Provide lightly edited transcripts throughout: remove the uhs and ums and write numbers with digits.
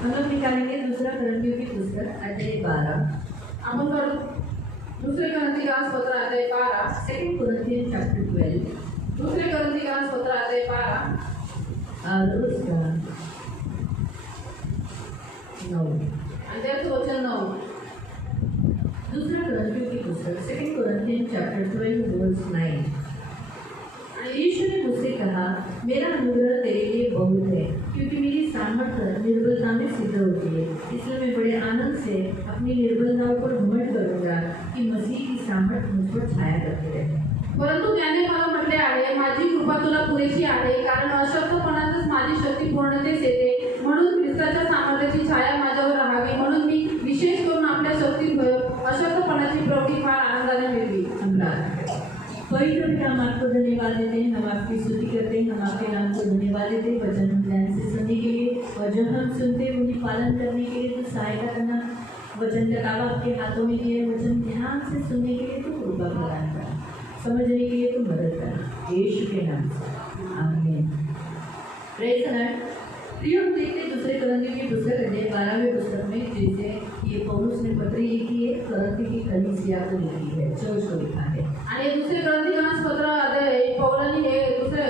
हम लोग निकालेंगे दूसरा करंटियों की पुस्तक अध्याय 12। आपण करू दुसरे करंथिकांस पत्र अध्याय 12, सेकंड कोरिन्थियन चैप्टर 12 दुसरे करंथिकांस पत्र अध्याय 12 और उसका 9। अध्यायाचं वचन 9। दूसरा करंथियों की पुस्तक सेकंड कोरिन्थियन चैप्टर 12 वर्स 9। यीशु ने मुझसे कहा, मेरा अनुग्रह तेरे लिए बहुत है, क्योंकि मेरी सामर्थ्य निर्बलता में सिद्ध होती है। इसलिए मैं बड़े आनंद से अपनी निर्बलताओं पर घमंड करूंगा कि मसीह की सामर्थ्य मुझ पर छाया करते रहे। परंतु त्याने मला म्हटले आहे, माझी कृपा तुला पुरेशी आहे, कारण अशक्तपणातच माझी शक्ती पूर्णतेस येते। म्हणून ख्रिस्ताच्या सामर्थ्याची छाया माझ्यावर राहावी, म्हणून मी विशेष करून आपल्या शक्तीत अशक्तपणाची प्रौढी फार आनंदाने मिळवी। पवित्र पिता, हम आपको धन्यवाद देते हैं, हम आपकी स्तुति करते हैं, हम आपके नाम को धन्यवाद देते हैं वचन हम ध्यान से सुनने के लिए, और जो हम सुनते हैं उन्हें पालन करने के लिए तो सहायता करना। वचन का ताबा आपके हाथों में दिया है, वचन ध्यान से सुनने के लिए तो कृपा प्रदान करना, समझने के लिए तो मदद करना, यीशु के नाम से आमीन। Praise the Lord. प्रिय, हम देखते हैं दूसरे करंथियों की पुस्तक अध्याय 12वें पुस्तक में, जैसे ये पौलुस ने पत्री लिखी है, करंथी की कलीसिया को लिखी है, चर्च को लिखा है। आणि दुसरे करंथिकांस पत्र अध्याय पौलानी हे दुसरे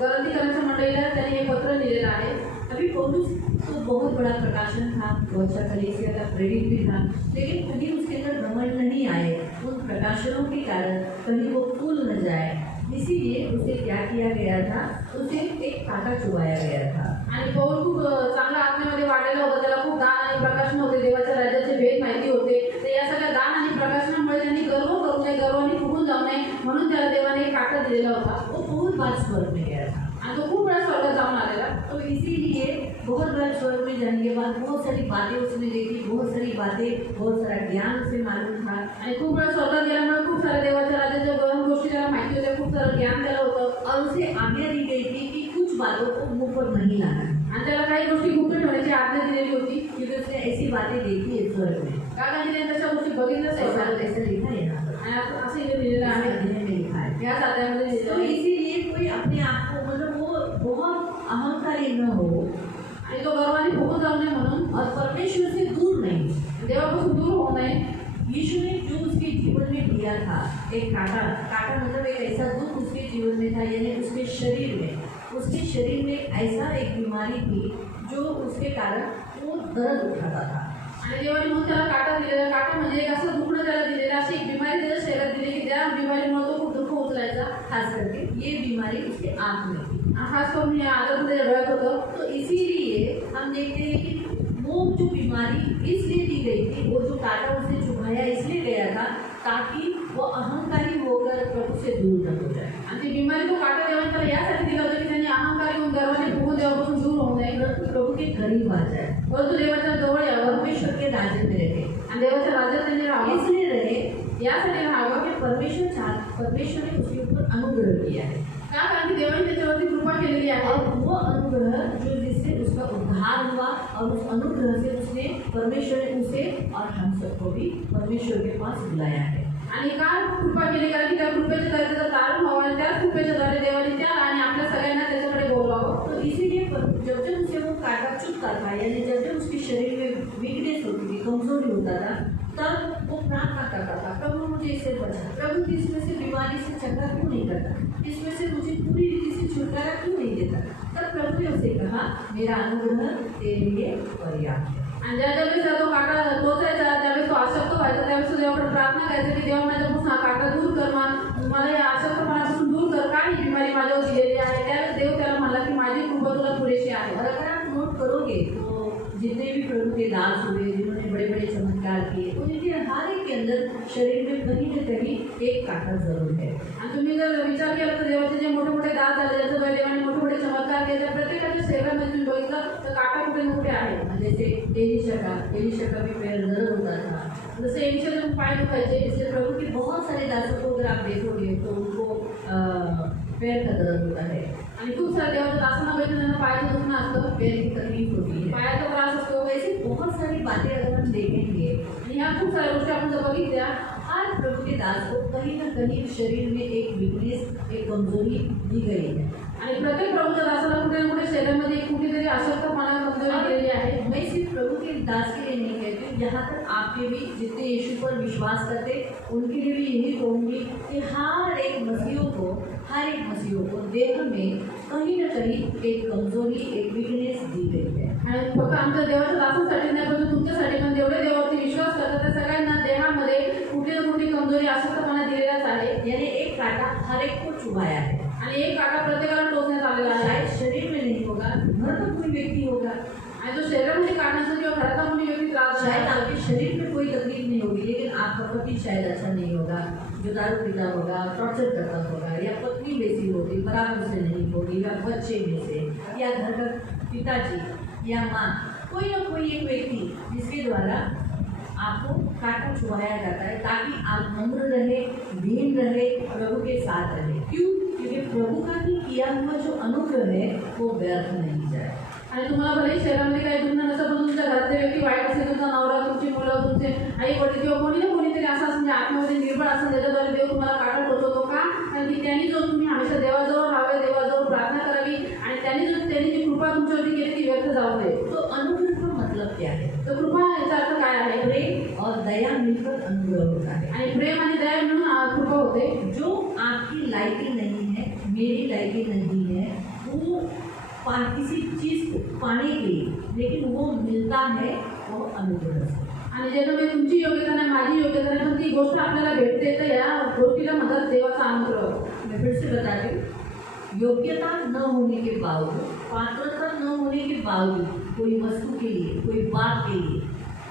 करंथिकांच्या मंडळीला त्यांनी हे पत्र लिहिलेलं आहे। अभी पौलुस तो बहुत बड़ा प्रकाशन था, बहुत सा कलीसिया का प्रेरित भी था, लेकिन कभी उसके अंदर घमंड नहीं आए। उन प्रकाशनों के कारण कहीं वो फूल न जाए, इसीलिए उसे क्या किया गया था, उसे एक कांटा चुभाया गया था। आणि पौल खूप चांगला आत्म्यामध्ये वाढलेला होता, त्याला खूप दान आणि प्रकाशन होते, देवाच्या राज्याचे भेद माहिती होते। तर या सगळ्या दान आणि प्रकाशनामुळे त्यांनी गर्व करू नये, गर्वाने फुगून जाऊ नये, म्हणून त्याला देवाने एक काटा दिलेला होता। वो बहुत बार स्वर्ग में गया था, आणि तो खूप वेळा स्वर्गात जाऊन आलेला। तो इसीलिए बहुत बार स्वर्ग में जाने के बाद बहुत सारी बातें उसने देखी, बहुत सारी बातें, बहुत सारा ज्ञान उसे मालूम था। आणि खूप वेळा स्वर्गात गेल्यामुळे खूप साऱ्या देवाच्या राज्याच्या गहन गोष्टी त्याला माहिती होत्या, खूप सारं ज्ञान त्याला होतं। और उसे आज्ञा दी गई थी कि कुछ बातों को मुंह पर नहीं लाना, आणि त्याला काही गोष्टी गुप्त ठेवण्याची आज्ञा दिलेली होती, क्योंकि उसने ऐसी बातें देखी है स्वर्ग में। कारण त्याने तशा गोष्टी बघितल्याच आहेत। ऐसा लिखा है यहाँ पर, आणि असं इथे लिहिलेलं आहे, अध्याय में लिखा है। या अध्यायामध्ये लिहिलेलं तो आहे। इसीलिए कोई अपने आप को, मतलब वो बहुत अहंकारी न हो आणि तो गर्वाने फुगून जाऊ नये म्हणून, और परमेश्वर से दूर नहीं। देवापासून दूर होऊ नये। यीशु ने जो उसके जीवन में दिया था, एक काटा मतलब एक ऐसा दुख उसके जीवन में था, यानी उसके शरीर में ऐसा एक बीमारी थी जो उसके कारण वो दर्द उठाता था। आणि देवाने मग त्याला काटा दिलेला, काटा म्हणजे एक असं दुखणं त्याला दिलेलं, अशी एक बिमारी त्याच्या शरीरात दिली की त्या बिमारीमुळे तो खूप दुःख उचलायचा। खास करके ये बीमारी उसके आँख में थी, खास करून या आजारमध्ये डोळ्यात होतं। तो इसीलिए हम देखते हैं कि वो जो बीमारी इसलिए दी गई थी, वो जो कांटा उसने चुभाया इसलिए गया था ताकि वो अहंकारी होकर प्रभु से दूर न हो जाए। आणि ती बिमारी तो काटा देवाने त्याला यासाठी दिला होता की त्यांनी अहंकारी होऊन गर्वाने फुगून देवापासून दूर होऊ नये, प्रभु के करीब आ जाए, परंतु देवाच्या जवळ यावं, परमेश्वर के राज्य में रहे। आणि देवाच्या राज्यात त्यांनी राहावं। इसलिए रहे यासाठी राहावं कि परमेश्वर ने उसके ऊपर अनुग्रह किया है, का, कारण की देवाने त्याच्यावरती कृपा केलेली आहे। और वो अनुग्रह जो जिससे उसका उद्धार हुआ, और उस अनुग्रह से उसने परमेश्वर ने उसे और हम सबको भी परमेश्वर के पास बुलाया है। आणि का कृपा केली, कारण की त्या कृपेच्या द्वारे त्याचं कारण व्हावं आणि त्याच कृपेच्या द्वारे देवाने त्याला आणि आपल्या सगळ्यांना त्याच्याकडे बोलवावं। तो इसीलिए जब जब उसे वो कांटा चुभता था, यानी जब जब उसके शरीर में वीकनेस होती थी, कमजोरी होता था, तब वो प्रार्थना करता था, प्रभु मुझे इससे बचा, प्रभु इसमें से बीमारी से चंगा क्यों नहीं करता, इसमें से मुझे पूरी रीति से छुटकारा क्यों नहीं देता। तब प्रभु ने उसे कहा, मेरा अनुग्रह तेरे लिए पर्याप्त है। आणि ज्या ज्यावेळेस तो काटा टोचायचा, त्यावेळेस तो अशक्त व्हायचा, त्यावेळेस तो देवाकडे प्रार्थना करायचा की देवा माझ्यापासून हा काटा दूर कर, मला या अशक्तपणापासून दूर कर, काही बिमारी माझ्यावर दिलेली आहे। त्यावेळेस देव त्याला म्हणला की माझी कृपा तुला पुरेशी आहे। और अगर आप नोट करोगे तो जितने भी प्रभु के दास हुए, जिन्होंने बड़े बड़े चमत्कार किए, उनके हर एक के अंदर शरीर में कहीं न कहीं एक कांटा जरूर है। आणि तुम्ही जर विचार केला तर देवाचे जे मोठे मोठे दास झाले, ज्यांचं देवाने मोठे मोठे चमत्कार केले, त्या प्रत्येकाच्या शरीरामध्ये तुम्ही बघितलं तर काटा कुठे ना कुठे आहे। जैसे एलिशा का भी पैर दर्द होता था, जसे एलिशाचे पाय दुखायचे, इसलिए प्रभु के बहुत सारे दासों को अगर आप देखोगे तो उनको पैर का दर्द होता है, आणि खूप सारे देवाच्या दासांना बघितलं त्यांना पायाचं दुखणं असतं, पैर की तकलीफ होती है, पायाचा त्रास असतो। ऐसी बहुत सारी बातें अगर हम देखेंगे, आणि ह्या खूप साऱ्या गोष्टी आपण जर बघितल्या, हर प्रभु के दास को कहीं न कहीं शरीर में एक वीकनेस, एक कमजोरी दी गई है। आणि प्रत्येक प्रभूच्या दासाला कुठे ना कुठे शरीरामध्ये कुठेतरी अशक्तपणा कमजोरी केलेली आहे। मैं सिर्फ दास के लिए नहीं कहती हूँ, यहाँ तक आपके भी जितने यीशु पर विश्वास करते उनके लिए भी यही कहूँगी कि हर एक मसीहों को देह में कहीं ना कहीं एक कमजोरी, एक वीकनेस दी गई है। आणि फक्त आमच्या देवाच्या दासांसाठी नाही पण तुमच्यासाठी पण जेवढे देवावरती विश्वास करतात त्या सगळ्यांना देहामध्ये कुठली ना कुठली कमजोरी अशक्तपणा दिलेलाच आहे। यानी एक कांटा हर एक को चुभाया है आणि एक काटा प्रत्येकाला टोचण्यात आलेला आहे। शायद शरीर में नहीं होगा, घर का कोई व्यक्ति होगा, आणि जो शरीरामध्ये काढण्याचा किंवा घराचा कोणी व्यक्ती त्रास शायद आहे, आपके शरीर में कोई तकलीफ नहीं होगी, लेकिन आपका पति शायद अच्छा नहीं होगा, जो दारू पीता होगा, टॉर्चर करता होगा, या पत्नी वैसी होगी, बराबर से नहीं होगी, या बच्चे में से, या घर का पिताजी या माँ, कोई ना कोई एक व्यक्ति जिसके द्वारा आपको कांटा छुपाया जाता है ताकि आप नम्र रहे, दीन रहे, प्रभु के साथ रहे। क्यों? क्योंकि प्रभु का ही किया हुआ जो अनुग्रह है वो व्यर्थ नहीं जाए। आणि तुम्हाला भले शरीरामध्ये काही दुखणं नसतं पण तुमच्या घरातले व्यक्ती वाईट असेल, तुमचा नवरा, तुमची मुलं, तुमचे आई वडील किंवा कोणी ना कोणीतरी असं म्हणजे आत्म्यामध्ये निर्बळ असेल ज्याच्याद्वारे देव तुम्हाला काटा टोचवतो का? आणि त्यांनी जो तुम्ही हमेशा देवाजवळ राहावे, देवाजवळ प्रार्थना करावी आणि त्यांनी जी कृपा तुमच्यावरती केली ती व्यर्थ जाऊ नये। तो अनुग्रह का मतलब क्या है? तो कृपा याचा अर्थ काय आहे? प्रेम और दया मिलकर अनुग्रह होता है। आणि प्रेम आणि दया मिळून कृपा होते। जो आपकी लायकी नहीं है, मेरी लायकी नहीं है, वो किसी चीज़ को पाने के लिए, लेकिन वो मिलता है वो अनुग्रह से। आणि ज्याच्यामध्ये तुमची योग्यता नाही, माझी योग्यता नाही, पण ती गोष्ट आपल्याला भेटते तर या गोष्टीला म्हणतात देवाचा अनुग्रह। मैं फिर से बताती हूँ, योग्यता न होने के बावजूद, पात्रता न होने के बावजूद कोई वस्तु के लिए, कोई बात के लिए,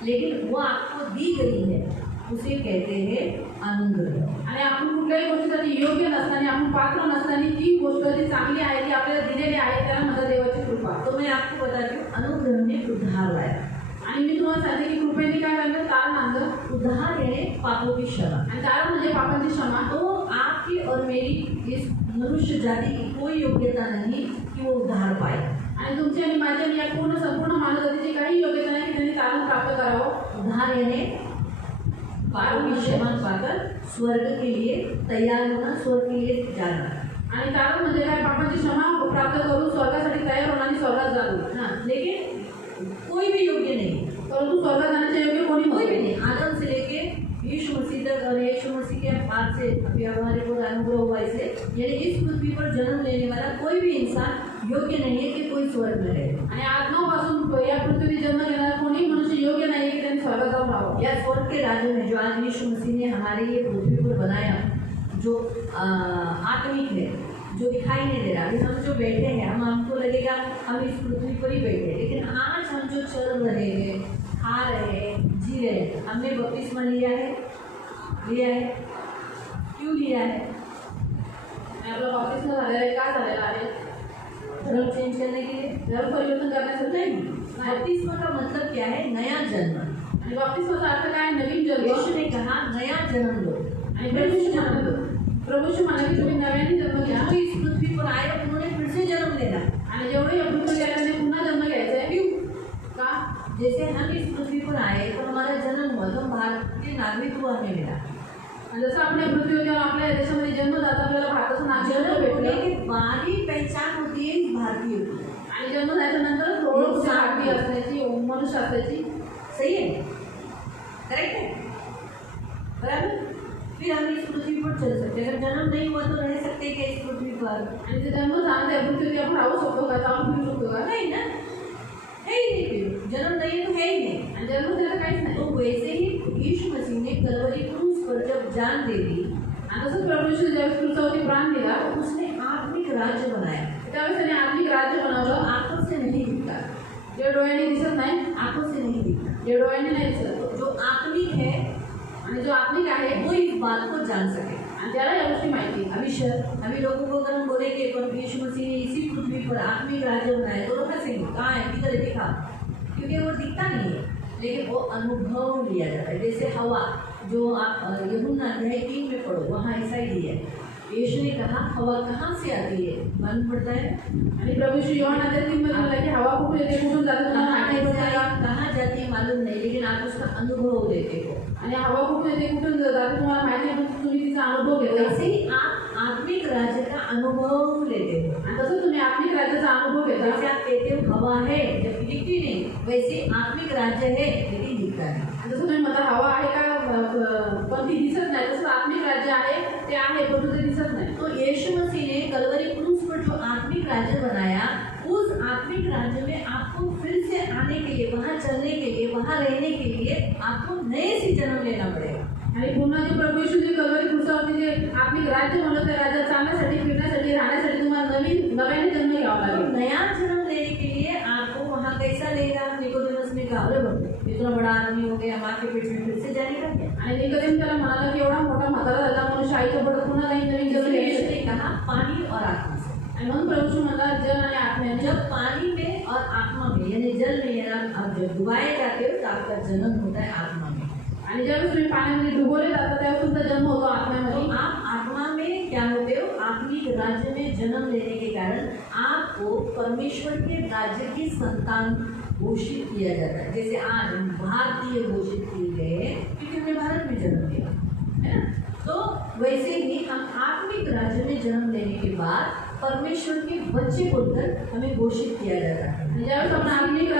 लेकिन वो आपको दी गई है, उसे कहते हैं अनुग्रह। आणि आपण कुठल्याही गोष्टीसाठी योग्य नसताना, आपण पात्र नसताना ती गोष्ट जी चांगली आहे ती आपल्याला दिलेली आहे त्याला म्हणतात देवाची कृपा। तो मैं आपको बताती हूँ, अनुग्रह ने उद्धार लाया। आणि मी तुम्हाला सांगते की कृपेने काय करणार, कारण आणलं उद्धार यानी पापों की क्षमा। आणि कारण म्हणजे पापांची क्षमा। तो आपकी और मेरी इस मनुष्य जाति की कोई योग्यता नहीं कि वो उद्धार पाए। आणि तुमची आणि माझी आणि या संपूर्ण मानव जातीची काही योग्यता नाही की त्यांनी तारण प्राप्त करावं। उद्धार यानी पापों की क्षमा पाकर स्वर्ग के लिए तैयार होना, स्वर्ग के लिए जाना। आणि कारण म्हणजे काय, पापांची क्षमा प्राप्त करून स्वर्गासाठी तयार होणं आणि स्वर्गात जाणं। हाँ, लेकिन कोई भी योग्य नहीं, परंतु स्वर्गात जाण्याचे योग्य कोई भी नहीं। आदम से लेके यीशु मसीह तक, और यीशु मसीह के बाद से अभी हमारे को अनुग्रह हुआ इसे, यानी इस पृथ्वी पर जन्म लेने वाला कोई भी इंसान योग्य नहीं है कि कोई स्वर्ग में रहे। आणि आत्मापासून या पृथ्वीवर जन्म घेणारा कोणी मनुष्य योग्य नाही की त्यांनी स्वर्गात जाऊन राहावं। या स्वर्ग के राज्य में जो आज यीशु मसीह ने हमारे लिए पृथ्वी पर बनाया, जो आत्मिक है, जो दिखाई नहीं दे रहा। अभी हम जो बैठे हैं, हमको लगेगा हम इस पृथ्वी पर ही बैठे हैं, लेकिन आज हम जो चल रहे हैं, खा रहे हैं, जी रहे हैं, हमने बपतिस्मा लिया है। क्यों लिया है? आपला बपतिस्मा झालेला आहे, का झालेला आहे? धर्म चेंज करने के लिए, धर्म परिवर्तन करण्यासाठी नाही। बपतिस्मा का मतलब क्या है? नया जन्म। आणि बपतिस्माचा अर्थ काय? नवीन जन्म। यीशु ने कहा नया जन्म लो। आणि प्रभूशी म्हणाले की तुम्ही नव्याने जन्म घ्या। जो इस पृथ्वी पर आए उन्होंने फिर से जन्म लेना, आणि जेवढे या पृथ्वीवर आले त्यांनी पुन्हा जन्म घ्यायचा आहे। क्यों? का? जैसे हम इस पृथ्वी पर आए तो हमारा जन्म हुआ, तो भारत के नागरिक हुआ हमें मिला। जसं आपल्या पृथ्वीवर आपल्या देशामध्ये जन्म जाता आपल्याला भारताचं नागरिकत्व जन्म होने भेटलं के बाद ही पहचान होती है इस भारतीय की। आणि जन्म झाल्यानंतर ओळख भारतीय असण्याची, मनुष्य असण्याची। सही है, करेक्ट है, बराबर। फिर हम इस पृथ्वी पर चल सकते हैं। अगर जन्म नहीं हुआ तो रह सकते क्या इस पृथ्वी पर? आणि ते जन्म झाला त्या पृथ्वीवर आपण राहू शकतो का, जाऊन फिरू शकतो का? नहीं ना, है ही नहीं। फिर जन्म नहीं है तो है ही नहीं। आणि जन्म झाला काहीच नाही। तो वैसे ही यीशु मसीह ने कलवरी क्रूस पर जब जान दे दी, आणि तसंच प्रभू येशू ज्यावेळेस क्रूसावरती प्राण दिला, उसने आत्मिक राज्य बनाया, त्यावेळेस त्याने आत्मिक राज्य जो बनवलं। आंखों से नहीं दिखता, जे डोळ्यांनी दिसत नाही, आंखों से नहीं दिखता, जे डोळ्यांनी नाही दिसत, जो आत्मिक है आणि जो आत्मिक आहे वो इस बात को जान सके। आणि त्याला या गोष्टी माहिती। अभी लोगों को अगर हम बोलेंगे पर यीशु मसीह ने इसी पृथ्वी पर आत्मिक राज्य बनाया, तो लोग हंसेंगे, कहाँ है, किधर दिखा, क्योंकि वो दिखता नहीं है, लेकिन वो अनुभव लिया जाता है। जैसे हवा, जो आप यूहन्ना अध्याय 3 में पढ़ो, वहाँ ऐसा ही दिया है। यीशु ने कहा हवा कहाँ से आती है, मालूम पड़ता है। आणि प्रभू येशू योहान अध्याय 3 मध्ये म्हणाला की हवा कुठून येते, कुठून जाते तुम्हाला माहिती पडतं का? कहाँ जाती है मालूम नहीं, लेकिन आप उसका अनुभव लेते हो। आणि हवा कुठून येते, कुठून जाते तुम्हाला माहिती आहे, पण तुम्ही तिचा अनुभव घेता। वैसे ही आप आत्मिक राज्य का अनुभव लेते हो। आणि तसं तुम्ही आत्मिक राज्याचा अनुभव घेता। जैसे आप कहते हो हवा है जबकि दिखती नहीं, वैसे आत्मिक राज्य है लेकिन दिखता है। आणि जसं तुम्ही म्हणता हवा आहे का पण ती दिसत नाही, तसं आत्मिक राज्य आहे ते आहे पण ते दिसत नाही। तो यीशु मसीह ने कलवरी क्रूस पर जो आत्मिक राज्य बनाया, उस आत्मिक राज्य में आपको फिर से आने के लिए, वहाँ चलने के लिए, वहाँ रहने के लिए आपको नए से जन्म लेना पड़ेगा। आणि पुन्हा जे प्रभू येशू जे कलवरी क्रूसावरती जे आत्मिक राज्य म्हणलं त्या राज्यात चालण्यासाठी, फिरण्यासाठी, राहण्यासाठी तुम्हाला नव्याने जन्म घ्यावा तो लागेल। नया जन्म लेने के लिए आपको वहाँ कैसा लेगा? निकोदेमस ने कहा, अरे बाप इतना बड़ा आदमी हो गया, माँ के पेट में फिर से जाने का क्या? आणि निकोदेम त्याला म्हणाला की एवढा मोठा म्हातारा झाला म्हणून शाईच्या पुढे पुन्हा नवीन जन्म इसलिए यीशु घ्यायचा। ने कहा पानी और आत्मा से। आणि म्हणून प्रभू येशू म्हणला जल आणि आत्म्याने। जब पानी में और आत्मा में यानी जल में यानी आप जब डुबाए जाते हो तो आपका जन्म होता है आत्मा में। आणि ज्यावेळेस तुम्ही पाण्यामध्ये डुबवले जाता त्यावेळेस तुमचा जन्म होतो तो आत्म्यामध्ये। आप आत्मा में क्या होते हो? आत्मिक राज्य में जन्म लेने के कारण आपको परमेश्वर के राज्य की संतान घोषित किया जाता है। जैसे आज हम भारतीय घोषित किए गए क्योंकि हमने भारत में जन्म लिया है ना, तो वैसे ही हम आत्मिक राज्य में जन्म लेने के बाद परमेश्वर के बच्चे बोलकर हमें घोषित किया जाता है। आणि ज्यावेळेस आपण आत्मिक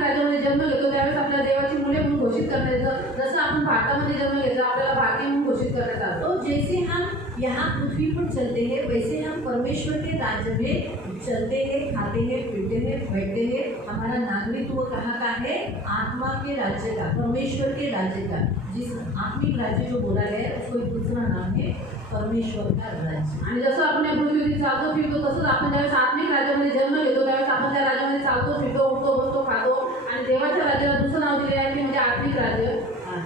राज्यामध्ये जन्म घेतो त्यावेळेस आपल्या देवाची मुले म्हणून घोषित करण्यात येतं। जसं आपण भारतामध्ये जन्म घेतो आपल्याला भारतीय म्हणून घोषित करण्यात आलं। तो जैसे हम यहाँ पृथ्वी पर चलते हैं वैसे हम परमेश्वर के राज्य में चलते हैं, खाते हैं, पीते हैं, बैठते हैं। हमारा नागरिकत्व कहाँ का है? आत्मा के राज्य का, परमेश्वर के राज्य का। जिस आत्मिक राज्य जो बोला गया है उसको एक दूसरा नाम है परमेश्वर का राज्य। आणि जसं आपण या पृथ्वीवरती चालतो फिरतो तसंच आपण ज्यावेळेस आत्मिक राज्यामध्ये जन्म घेतो त्यावेळेस आपण त्या राज्यामध्ये चालतो फिरतो, उठतो, बसतो, खातो आणि देवाच्या राज्याला दुसरं नाव दिले आहे ते म्हणजे आत्मिक राज्य।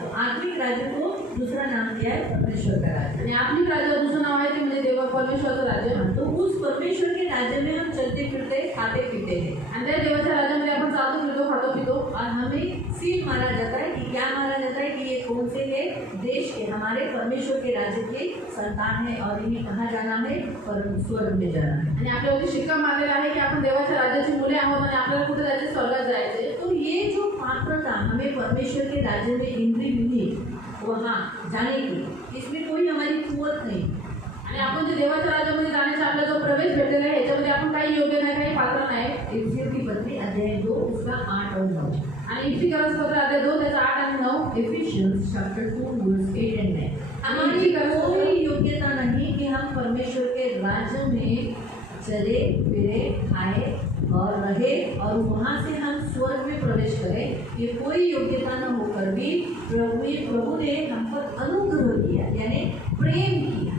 तो आत्मिक राज्य को दूसरा नाम दिया है परमेश्वर का राज्य। आणि आत्मिक राज्याला दुसरं नाव आहे ते म्हणजे देवा परमेश्वराचं राज्य। तो उस परमेश्वर के राज्य में हम चलते फिरते खाते पीते हैं आणि त्या देवाच्या राज्यामध्ये आपण चालतो फिरतो, खातो पितो और हमें सील मारा जाता है कि क्या मारा जाता है कि ये कौन से है? देश के, हमारे परमेश्वर के राज्य के संतान है और इन्हें कहाँ जाना है? स्वर्ग में जाना है। आणि आपल्यावरती शिक्का मारलेला आहे की आपण देवाच्या राज्याची मुले आहोत आणि आपल्याला कुठे जायचे? स्वर्गात जायचे। तो ये जो पात्रता हमें परमेश्वर के राज्य में एंट्री मिली वहाँ जाने की, इसमें कोई हमारी कुवत नहीं। आणि आपण जे देवाच्या राज्यामध्ये जाण्याचा आपला जो प्रवेश भेटलेला आहे याच्यामध्ये आपण काही योग्य नाही, काही पात्र नाही। इफिसियों की पत्री अध्याय 2 उसका 8 और 9। आणि इफिसियोस पत्र अध्याय 2 त्याचा 8 आणि 9। इफिशियंस चैप्टर 2 वर्स 8 एंड 9। हमारी कोई योग्यता नहीं कि हम परमेश्वर के राज्य में चले फिरे, खाए और रहे और वहाँ से हम स्वर्ग में प्रवेश करें। ये कोई योग्यता न होकर भी प्रभु ने हम पर अनुग्रह किया यानी प्रेम किया।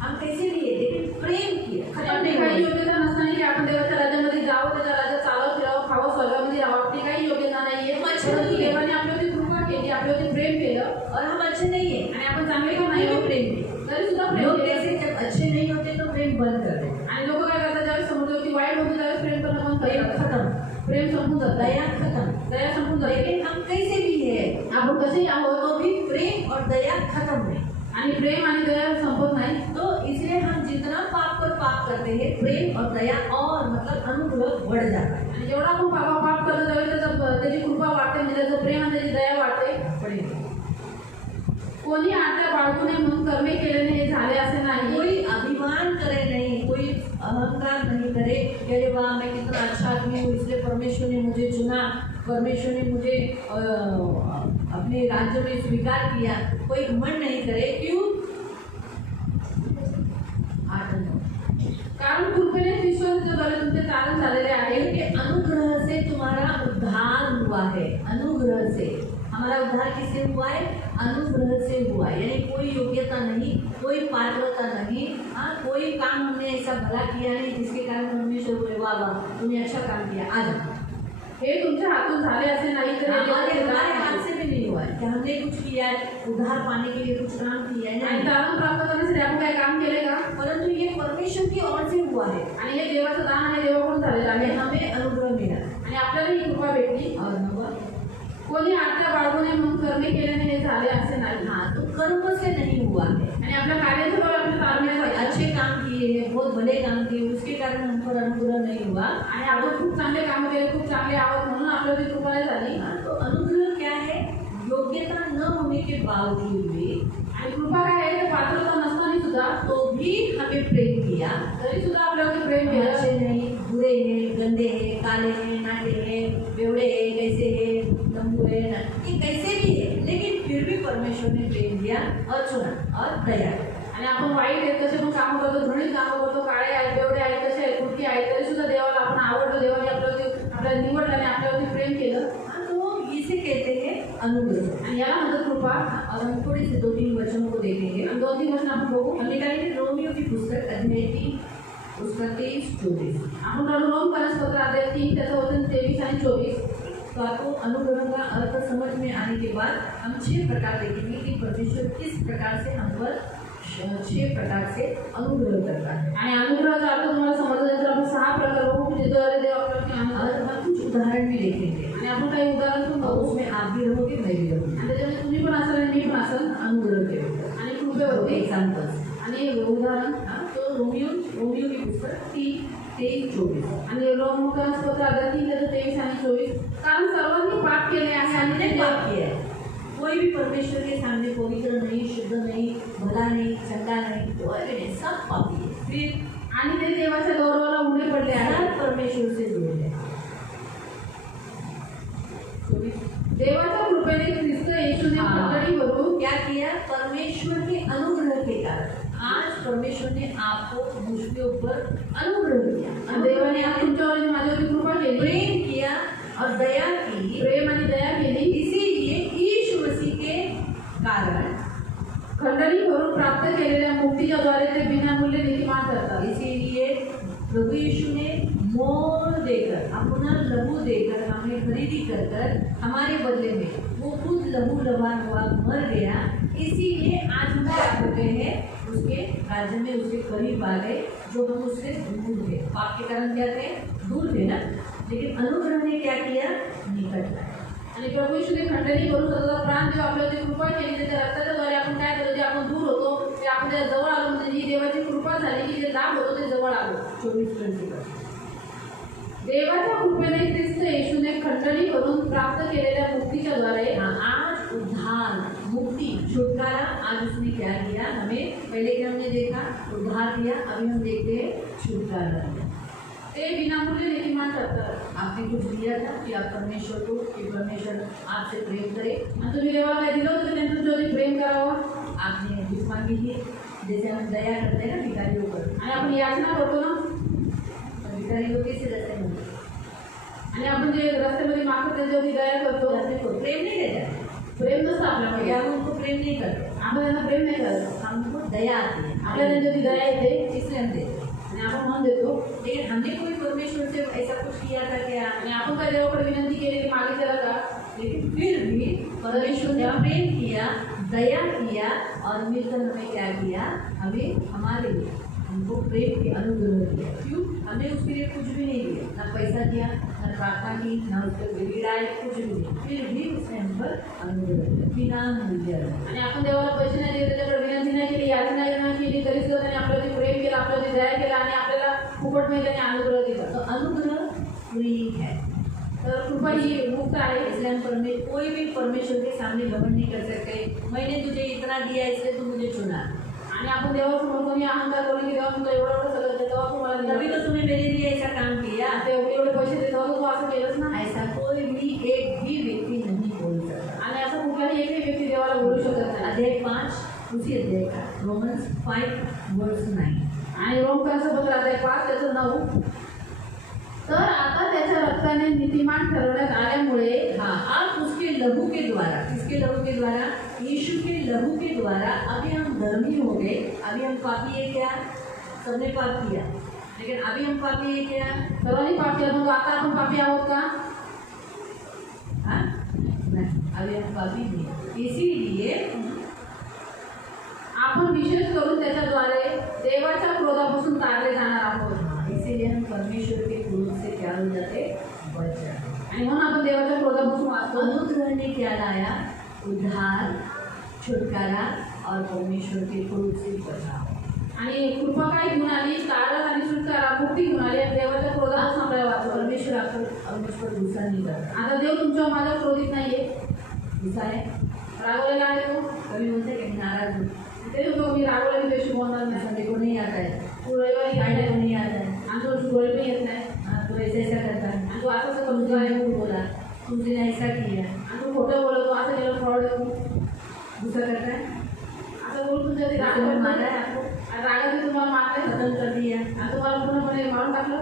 हम कैसे लिए? लेकिन प्रेम किया, खत्म नहीं काही हुआ। योग्यता नसताना की आपण देवाच्या राज्यामध्ये जावं, त्याच्या राज्यात चालावं, फिरावं, खावं, स्वर्गामध्ये राहावं, आपली काही योग्यता नाहीये। परंतु देवाने आपल्यावरती कृपा केली, आपल्यावरती प्रेम केलं और हम अच्छे नहीं है आणि आपण चांगले का नाही नहीं हो? प्रेम किया। तरी सुद्धा प्रेम लोग केलं। कैसे जब अच्छे नहीं होते तो प्रेम बंद कर देते, आणि लोक काय करतात ज्यावेळेस समोरच्यावरती वाईट होतं त्यावेळेस प्रेम करणं बंद प्रेम करतात। खत्म, प्रेम संपून जातं, दया खत्म। दया संपून जाते। लेकिन हम कैसे भी है आपण कसेही आहोत तो भी प्रेम और दया खत्म नहीं। आणि प्रेम आणि दया संपत नाही। तो इसलिए हम जितना पाप पर पाप करते हैं प्रेम और दया और मतलब अनुग्रह बढ़ जाता है। आणि जेवढा आपण पाप करतो त्यावेळेस त्याची कृपा वाटते, म्हणजे त्याचं प्रेम आणि त्याची दया वाटते। बढ़ेगा। कोणी आज्ञा बाळगू नये म्हणून कर्मे केल्याने हे झाले असे नाही। कोई अभिमान करे नहीं, कोई अहंकार नहीं करे कि अरे वाह मैं कितना अच्छा आदमी हूँ इसलिए परमेश्वर ने मुझे चुना, परमेश्वर ने मुझे अपने राज्य में स्वीकार किया। कोई घमंड नहीं करे। क्यों? 8 और 9। कारण कृपेने ईश्वराच्या द्वारे तुमचे तारण झालेले आहे। कि अनुग्रह से तुम्हारा उद्धार हुआ है। अनुग्रह से हमारा उद्धार किससे हुआ है? अनुग्रह से हुआ है। यानी कोई योग्यता नहीं, कोई पात्रता नहीं, हाँ कोई काम हमने ऐसा भला किया नहीं जिसके कारण परमेश्वर बोले वाह वाह तुमने अच्छा काम किया आ जाओ। हे तुमच्या हातून झाले असे नाही तर हे हमारे देवाचे दान हमारे आहे। हाथ से भी नहीं हुआ है कि हमने कुछ किया है, उद्धार पाने के लिए कुछ काम किया है आणि नहीं, तारण प्राप्त करण्यासाठी आपण काय काम केले का? परंतु ये परमेश्वर की ओर से हुआ है। आणि हे देवाचं दान आहे, देवाकडून झालेलं आहे। हमें अनुग्रह मिला आणि आपल्याला ही कृपा भेटली। और नवा कोणी आज्ञा बाळगू नये म्हणून कर्मे केल्याने हे झाले असे नाही। हाँ तो कर्म से नहीं हुआ है। आणि आपल्या कार्याच्या द्वारे आपल्या तारणे हमने अच्छे काम किए हैं, बहुत भले काम किए, उसके कारण हम पर अनुग्रह नहीं हुआ। आणि आपण खूप चांगले काम केले, खूप चांगले आहोत म्हणून आपल्याला कृपा झाली। तो अनुग्रह क्या है? योग्यता न होने के बावजूद भी आणि कृपा काय आहे तर पात्रता नसताना सुद्धा तो भी हमें प्रेम किया। तरी सुद्धा आपल्यावरती प्रेम हम केलं। अच्छे नहीं, बुरे हैं, गंदे हैं, काले हैं, नाटे हैं, बेवड़े हैं, कैसे हैं, लंबू है, ये कैसे भी है, लेकिन फिर भी परमेश्वर ने प्रेम दिया और चुना और दया। आणि आपण वाईट आहेत कसे पण कामं करतो, घृणित कामं करतो, काळे आहेत, बेवडे आहेत, कसे आहेत, कुटके आहेत, तरी सुद्धा देवाला आपण आवडतो, देवाने आपल्याला निवडलं आणि आपल्यावरती प्रेम केलं। तो इसे कहते हैं अनुग्रह। आणि याला म्हणतात कृपा। और हम थोड़ी सी 2-3 वचनों को देखेंगे। आणि 2-3 वचन आपण बघू। हम निकालेंगे रोमियो की पुस्तक अध्याय 3 उसका 23-24। आपण रोम पत्र अध्याय 3 त्याचं वचन 23 आणि 24। तो आपको अनुग्रह का अर्थ समझ में आने के बाद हम 6 प्रकार देखेंगे कि परमेश्वर किस प्रकार से हम पर 6 प्रकार से अनुग्रह करता है। आणि अनुग्रहाचा अर्थ तुम्हाला समजल्यानंतर आपण 6 प्रकार बघू की ज्याद्वारे देव आपल्याला अनुग्रह। और हम कुछ उदाहरण भी देखेंगे आणि आपण काही उदाहरण पण और बघू। उसमें आप भी रहोगे, मैं भी रहूँगी। आणि त्याच्यामध्ये तुम्ही पण असाल आणि मी पण असाल अनुग्रह के ऊपर आणि कृपेवरती एग्जाम्पल्स। आणि उदाहरण। तो रोमियो की पुस्तक 3-23-24। आणि रोमकांस पत्र अध्याय 3 त्याचं 23 आणि 24। कारण सर्वांनी पाप केले आहे आणि हमने ते पाप किया है, कोई भी परमेश्वर के सामने पवित्र नहीं, शुद्ध नहीं, भला नहीं, चंगा नहीं, कोई भी नहीं, सब पापी है। फिर आणि ते देवाच्या गौरवाला उघडे पडले आहे। सब परमेश्वर से जुड़े हैं। देवाच्या कृपेने ख्रिस्त येशूने मंडळी भरून क्या किया? परमेश्वर के अनुग्रह के कारण आज परमेश्वर ने आपको मुझके ऊपर अनुग्रह किया। आणि देवाने तुमच्यावर आणि माझ्यावर कृपा केली, प्रेम किया और दया की। प्रेम आणि दया केली। इसीलिए यीशु मसीह के कारण खंडणी भरून प्राप्त केलेल्या मुक्तीच्या द्वारे ते बिनामूल्य नीतिमान करतात। इसीलिए प्रभु यीशु ने मोल देकर, अपना लहू देकर, हमें खरीदी कर हमारे बदले में वो खुद लहू लबान हुआ, मर गया। इसीलिए आज हम क्या हो गए हैं? उसके राज्य में उसके करीब आ गए, जो हम उससे दूर थे। पाप के कारण क्या थे? दूर थे ना, लेकिन अनुग्रह ने क्या किया? निकट लाया। आणि प्रभू येशूने खंडणी करून स्वतःचा प्राण देव आपल्याला जी कृपा केली, त्याच्या रक्ताच्याद्वारे आपण काय केलं, जे आपण दूर होतो ते आपण त्या जवळ आलो। म्हणजे जी देवाची कृपा झाली की जे लांब होतो ते जवळ आलो। 24-25 देवाच्या कृपेने ख्रिस्त येशूने खंडणी करून प्राप्त केलेल्या मुक्तीच्या द्वारे आज उद्धार, मुक्ति, छुटकारा आज उसने क्या किया? हमें पहले क्या हमने देखा? उद्धार दिया। अभी हम देखते हैं छुटकारा दिया। ते बिनामूल्य नीतिमान करतात। आपने कुछ दिया था कि आप परमेश्वर को, कि परमेश्वर आपसे प्रेम करे। आणि तुम्ही देवाला काय दिलं होतं? त्यांचं तुमच्यावरती प्रेम करावं। आपने भीख मांगी थी, जैसे हम दया करते हैं ना भिखारियों पर, आणि आपण याचना करतो ना, भिखारियों कैसे रहते हैं? आणि आपण जे रस्त्यामध्ये मागतो त्याच्यावरती दया करतो। अपने को प्रेम नहीं देता, प्रेम नसतं आपल्यामध्ये, हम उनको प्रेम नहीं करते, आपण त्यांना प्रेम नाही करत। हमको दया आती है, आपल्याला त्यांच्यावरती दया येते इसलिए हम देते हैं। आणि आपण म्हणून देतो। लेकिन हमने कोई परमेश्वर से ऐसा कुछ किया था क्या? आणि आपण काय देवाकडे विनंती केली, मागितलेला का? लेकिन फिर भी परमेश्वर ने प्रेम किया, दया किया और मिलकर हमें क्या किया? हमें हमारे लिए हमको प्रेम के अनुग्रह दिया। क्यों? हमने उसके लिए कुछ भी नहीं दिया, ना पैसा दिया, ना प्रार्थना की, ना उसको गिराए, कुछ भी नहीं। फिर भी उसने हम पर अनुग्रह दिया बिना मूल्य। आणि आपण देवाला पैसे नाही दिले, त्याच्याकडे विनंती नाही केली, याचना नाही केली, तरी सुद्धा त्याने आपल्यावरती प्रेम केलं, आपल्यावरती दया केला आणि आपल्याला फुकट नाही त्याने अनुग्रह दिला। तो अनुग्रह फ्री है। तर कृपा ही मुक्त आहे। इसलिए हम कोई भी परमेश्वर के सामने घमंड नहीं कर सकते, मैंने तुझे इतना दिया इसलिए तू मुझे चुना। आणि आपण देवासमोर कोणी अहंकार करून की देवा तुला एवढं एवढं सगळं देतो, तेव्हा तुम्हाला तभी तो तूने मेरे लिए ऐसा काम किया। ते एवढे एवढे पैसे देतो, तू असं केलंच ना। ऐसा कोई भी एक भी व्यक्ति नहीं बोल सकता। आणि असं कुठलाही एकही व्यक्ती देवाला बोलू शकत नाही। अध्याय 5 उसी अध्याय का रोमन्स 5:9। आणि रोमकांचं पत्र अध्याय 5 त्याचं 9। तर आता त्याच्या रक्ताने नीतिमान ठरवण्यात आल्यामुळे आप उसके लहू के द्वारा, किसके लहू के द्वारा? यीशु के लहू के द्वारा अभी हम धर्मी हो गए। अभी हम पापी है क्या? सबने पाप किया, लेकिन अभी हम पापी है क्या? सर्वांनी पाप केलं, मग आता आपण पापी आहोत का? हाँ नहीं, अभी हम पापी नहीं। इसीलिए आपण विशेष करून त्याच्याद्वारे देवाच्या क्रोधापासून तारले जाणार आहोत। इसीलिए हम परमेश्वर के क्रोध से क्या हो जाते? बच जाते। आणि म्हणून आपण देवाच्या क्रोधापासून वाचतो। अनुग्रह ने क्या लाया? उद्धार, छुटकारा और परमेश्वर के क्रोध से बचाव। आणि कृपा काय घेऊन आली? तारण आणि छुटकारा, मुक्ती घेऊन आली आणि देवाच्या क्रोधापासून आपल्याला वाचवलं। परमेश्वर आपको और मुझ पर गुस्सा नहीं करता। आता देव तुमच्या माझ्यावर क्रोधित नाहीये। गुस्सा है, रागवलेला आहे तो कभी बोलते हैं कि नाराज हूँ, ते तो मी रागवले की देश बोलणार नाही संडे को नहीं आता है, तू रविवारी फ्राइडे येत को नाही नहीं आता है, आणि तो शुक्रवारी पण येत नाही हाँ तो ऐसा करता है, आणि तू असं असं तुमने करतो आहे वो बोला, तुमने ऐसा किया, आणि तू खोटं बोलतो असं केलं फ्रॉड आहे तू गुस्सा करता है, असं बोल तुमच्या ते राग तुमने करतो. मारा है आपको, आणि रागाने तुम्हाला मारले कत्ल कर दिया। आणि तुम्हाला पूर्णपणे मारून टाकलं.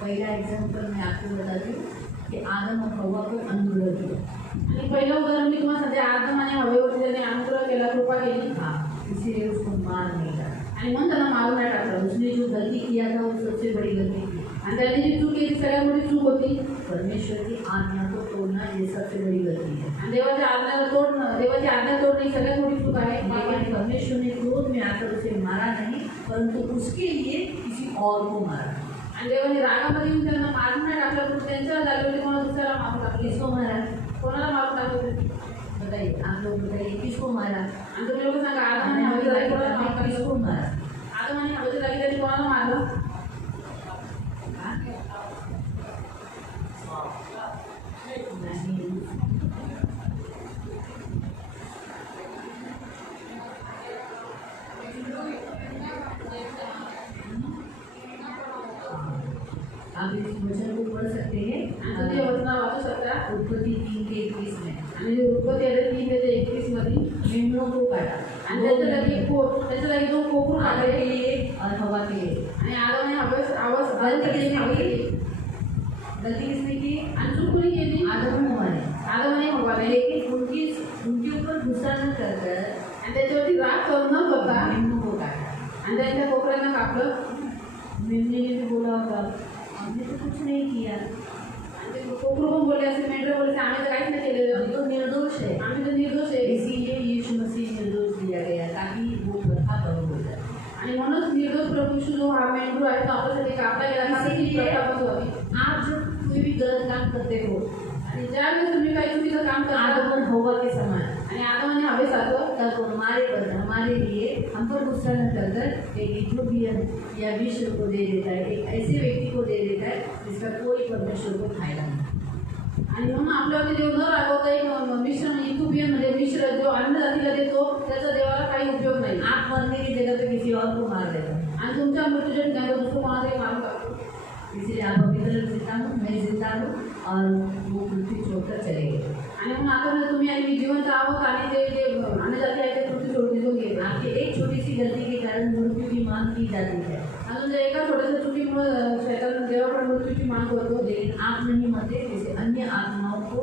पहला एग्जाम्पल मैं आपको बताती हूँ कि आदम और हवा को अनुग्रह किया। आणि पहिलं उदाहरण मी तुम्हाला सांगते, आदम आणि हवेवरती त्याने अनुग्रह केला, कृपा केली हाँ, इसीलिए उसको मार नहीं डाला। आणि म्हणून त्यांना मारून नाही टाकलं. उसने जो गलती किया था वो सबसे बड़ी गलती थी। आणि त्यांनी जी चूक केली सगळ्यात मोठी चूक होती. परमेश्वर की आज्ञा को तोड़ना ये सबसे बड़ी गलती है। आणि देवाची आज्ञा तोडणे ही सगळ्यात मोठी चूक आहे. लेकिन परमेश्वर ने क्रोध में आकर उसे मारा नहीं, परंतु उसके लिए किसी और को मारा। आणि देवाने रागामध्ये येऊन त्यांना मारून नाही टाकलं, पण त्यांच्या जागेवरती कोणा दुसऱ्याला मारून टाकलं. किसको मारा? कोणाला मारून टाकलं? बताइए, आप लोग बताइए किसको मारा? आणि तुम्ही लोक सांगा, आदम आणि हवेच्या जागी कोणाला मारून टाकलं? किसको मारा? आदम आणि हवेच्या जागी त्यांनी कोणाला मारलं? नहीं। आप इस वचन को पढ़ सकते हैं आणि तुम्ही हे वचन वाचू शकता. उत्पत्ति 3:21 में। आणि उत्पत्ती 3:21 मध्ये मेमनों को काटा आणि त्याच्या जागी दोन कोकरू आदम काढले के लिए और हवा के लिए। आणि आदम आणि आवाज गलती किसने की? आणि चूक कोणी केली? आदम और हवा ने। आदम आणि हवाने. लेकिन उनके ऊपर गुस्सा न कर आणि त्याच्यावरती राग करू न करता मेमनों को काटा। आणि त्यांच्या कोकरांना कापलं. मेमने ने भी बोला होगा हमने तो कुछ नहीं किया, आणि ते कोकरू पण बोलले असे, मेंढरे बोलले आम्ही तर काहीच नाही हम केलेलं, तो निर्दोष है। आम्ही तर निर्दोष आहे. इसीलिए यीशु मसीह निर्दोष दिया गया ताकि वो प्रथा बंद हो जाए। आणि म्हणून निर्दोष प्रभू यीशु जो हा मेंढरू आहे तो आपल्यासाठी कापला गेला कारण ती प्रथा बंद व्हावी. आप जब कोई भी गलत काम करते हो, आणि ज्यावेळेस तुम्ही काही चुकीचं काम करता आदम और हवा के समान, आणि आदम आणि हवेसारखं, तब हमारे लिए हम पर गुस्सा न कर एक जो भी या विश्व को दे देता है, एक ऐसे व्यक्ति को दे देता है जिसका कोई परमेश्वर को फायदा नहीं। आणि म्हणून आपल्यावरती देव न रागवता एक मिश्र इथोपियन म्हणजे मिश्र जो अन्न जातीला देतो त्याचा देवाला काही उपयोग नाही. आप मरने की जगह पे किसी और को मार देते हो, आणि तुमच्या मृत्यूच्या ठिकाणी दुसरं कोणालाही मारून टाकतो. इसीलिए आप अभी तक जिंदा हूँ, मैं जिंदा हूँ और वो पृथ्वी छोड़कर चले गए। आणि म्हणून आता म्हणजे तुम्ही आणि मी जिवंत आहोत आणि ते जे अन्न जाती आहे ते पृथ्वी सोडून गेले. आपकी एक छोटी सी गलती के कारण मृत्यू की मांग की जाती है, अजून जे एका छोट्याशा चुकीमुळे शैतान देवाकडे मृत्यूची माग करतो. लेकिन आप नहीं मरते, जैसे अन्य आत्माओं को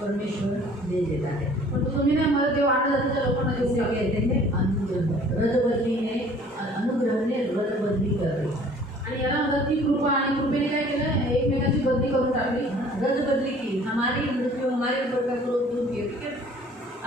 परमेश्वर दे देता है। पण तुम्ही नाही मरत, देव अन्न जातीच्या लोकांना देऊ इसे शकतो. कहते हैं अनुग्रह। रद्दबदली ने अनुग्रह ने रद्दबदली कर दी। आणि याला म्हणतात की कृपा, आणि कृपेने काय केलं, एकमेकांची बदली करून टाकली. रद्दबदली की हमारी मृत्यु हमारे ऊपर का क्रोध दूर किया, ठीक है।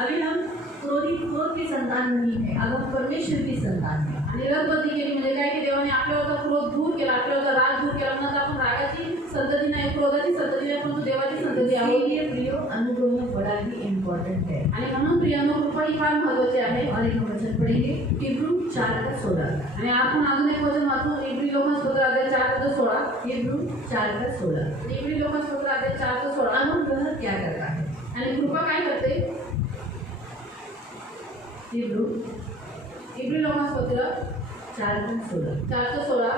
अभी हम क्रोध की संतान नहीं है, अब हम परमेश्वर की संतान है। आणि रद्दबदली केली म्हणजे काय की देवाने आपल्यावरचा क्रोध दूर केला, आपल्यावरचा राग दूर केला. म्हणून आपण रागाची संतती नाही, क्रोधाची संतती नाही, पण देवाची संतती आहोत. इसलिए प्रियो अनुग्रह बड़ा ही इम्पोर्टेंट है। आणि म्हणून प्रियांनो, कृपा ही फार महत्त्वाची आहे. और एक वचन पढ़ेंगे हिब्रू 4:16। आणि आपण अजून एक वचन वाचू, इब्री लोकांस्तोत्र अध्याय 4:16. हिब्रू 4:16। इब्री लोकांस्तोत्र अध्याय 4:16. अनुग्रह क्या करता है? आणि कृपा काय करते? इब्री लोकांस्तोत्र 4:16।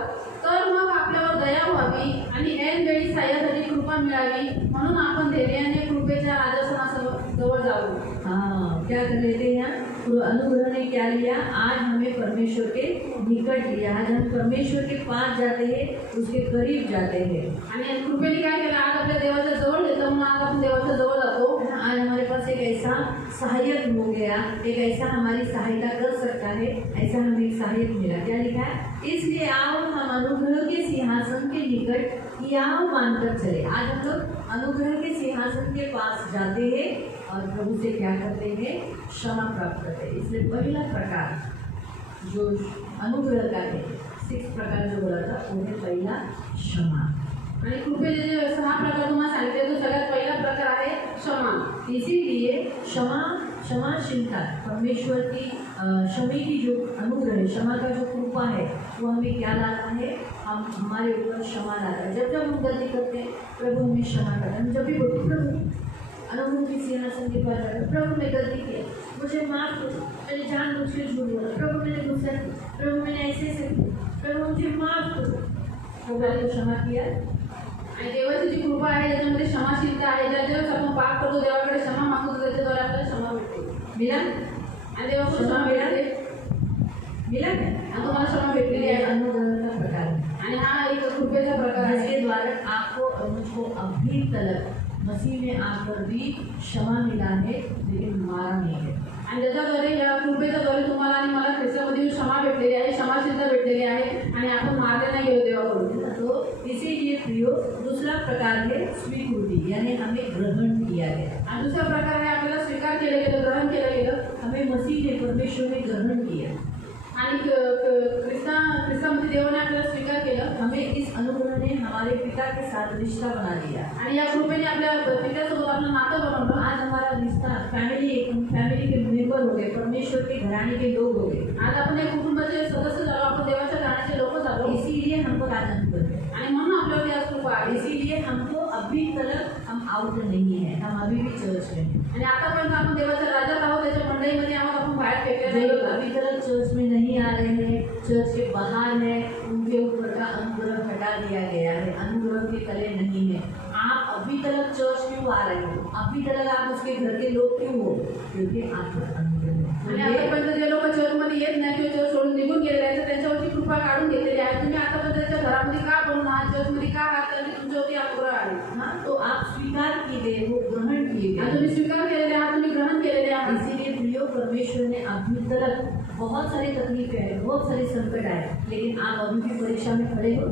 तर मग आपल्यावर दया व्हावी आणि ऐन वेळी सहाय्यासाठी कृपा मिळावी, म्हणून आपण धैर्याने कृपेच्या राजसनाजवळ जाऊ. हाँ, क्या कर लेते हैं? अनुग्रह ने क्या लिया? आज हमें परमेश्वर के निकट लिया। आज हम परमेश्वर के पास जाते हैं, उसके करीब जाते हैं। आणि कृपेने काय केलं? आज आपल्या देवाच्या जवळ येतं, म्हणून आज आपण देवाच्या जवळ जातो. आज हमारे पास एक ऐसा सहायक हो गया, एक ऐसा हमारी सहायता कर सकता है, ऐसा हमें एक सहायक मिला। क्या लिखा है? इसलिए आओ हम अनुग्रह के सिंहासन के निकट याव मानकर चले। आज हम लोग अनुग्रह के सिंहासन के पास जाते हैं और प्रभु से क्या करते हैं? क्षमा प्राप्त करते हैं। इसलिए पहला प्रकार जो अनुग्रह का है, 6 प्रकार जो बोला था, वो है पहला क्षमा। आणि कृपेचे जे 6 प्रकार तुम्हाला सांगितले, तो सगळ्यात पहिला प्रकार आहे क्षमा. इसीलिए क्षमाशीलता परमेश्वर की क्षमा की जो अनुग्रह है, क्षमा का जो कृपा है, वो हमें क्या लाता है? हम हमारे ऊपर क्षमा लाता है। जब जब हम गलती करते हैं, प्रभु हमें क्षमा करता है। हम जब भी बोलते प्रभु अनुभव के सिंहासन के पास जाकर, प्रभु मैं गलती की, मुझे माफ करो, मैंने जानबूझ के झूठ बोला, प्रभु मैंने गुस्सा किया, प्रभु मैंने ऐसे प्रभु मुझे माफ करो। प्रभु को क्षमा किया। आणि देवाची जी कृपा आहे त्याच्यामध्ये क्षमाशीलता आहे. ज्या दिवस आपण पाप करतो देवाकडे क्षमा मागतो त्याच्याद्वारे आपल्याला क्षमा भेटते. मिला आणि देवाकडून क्षमा भेटते. मिला क्या? आणि तुम्हाला क्षमा भेटलेली आहे. अनुग्रह का प्रकार है आणि हा एक कृपेचा प्रकार आहे. जिसके द्वारा आपको और मुझको अभी तक मसीह में आकर भी क्षमा मिला है, लेकिन मारा नहीं है। आणि त्याच्याद्वारे या कृपेच्या द्वारे तुम्हाला आणि मला ख्रिस्तामध्ये क्षमा भेटलेली आहे, क्षमाशीलता भेटलेली आहे आणि आपण मारले नाही गेलो देवाकडून. तो इसीलिए प्रियो दूसरा प्रकार है स्वीकृति, यानी हमें ग्रहण किया गया। आणि दुसरा प्रकार आहे आपल्याला स्वीकार केलं गेलं, ग्रहण केलं गेलं. हमें मसीह ने परमेश्वर ने ग्रहण किया आणि ख्रिस्तामध्ये देवाने आपल्याला स्वीकार केलं. हमें इस अनुग्रह ने हमारे पिता के साथ रिश्ता बना दिया। आणि या कृपेने आपल्या पित्यासोबत आपलं नातं बनवलं. आज हमारा रिश्ता फैमिली के मेंबर हो गए, परमेश्वर के घराने के लोग हो गए। आज आपण एक कुटुंबाचे सदस्य झालो, आपण देवाच्या घराण्याचे लोक झालो. इसीलिए हमको आनंद है, आणि म्हणून आपल्यावरती आज कृपा आहे. इसीलिए हमको अभी तक हम आउट नहीं है, हम अभी भी चर्च में हैं। आणि आतापर्यंत आपण देवाच्या राज्यात आहोत, त्याच्या मंडळीमध्ये आहोत, आपण बाहेर फेकले जो नाही. लोग अभी तक चर्च में नहीं आ रहे हैं, चर्च के बाहर है, उनके ऊपर का अनुग्रह हटा दिया गया है, अनुग्रह के तले नहीं है। आप अभी तक चर्च क्यों आ रहे हो? अभी तक आप उसके घर के लोग क्यों हो? क्योंकि आप पर अनुग्रह आणि है। आतापर्यंत जे लोक चर्चमध्ये येत नाही किंवा चर्च सोडून निघून गेलेले आहेत तर त्यांच्यावरची कृपा काढून घेतलेली आहे. तुम्ही आतापर्यंत त्याच्या घरामध्ये का बनून आहात, चर्चमध्ये का आहात, तर तुमच्यावरती अनुग्रह आहे. हाँ, तो आप स्वीकार किए गए हो, ग्रहण किए आणि गए। तुम्ही स्वीकार केलेले आहात, तुम्ही ग्रहण केलेले आहात. इसीलिए प्रियो परमेश्वर ने अभी तक बहुत सारी तकलीफें आई, बहुत सारे संकट आए, लेकिन आप अभी भी परीक्षा में खड़े हो।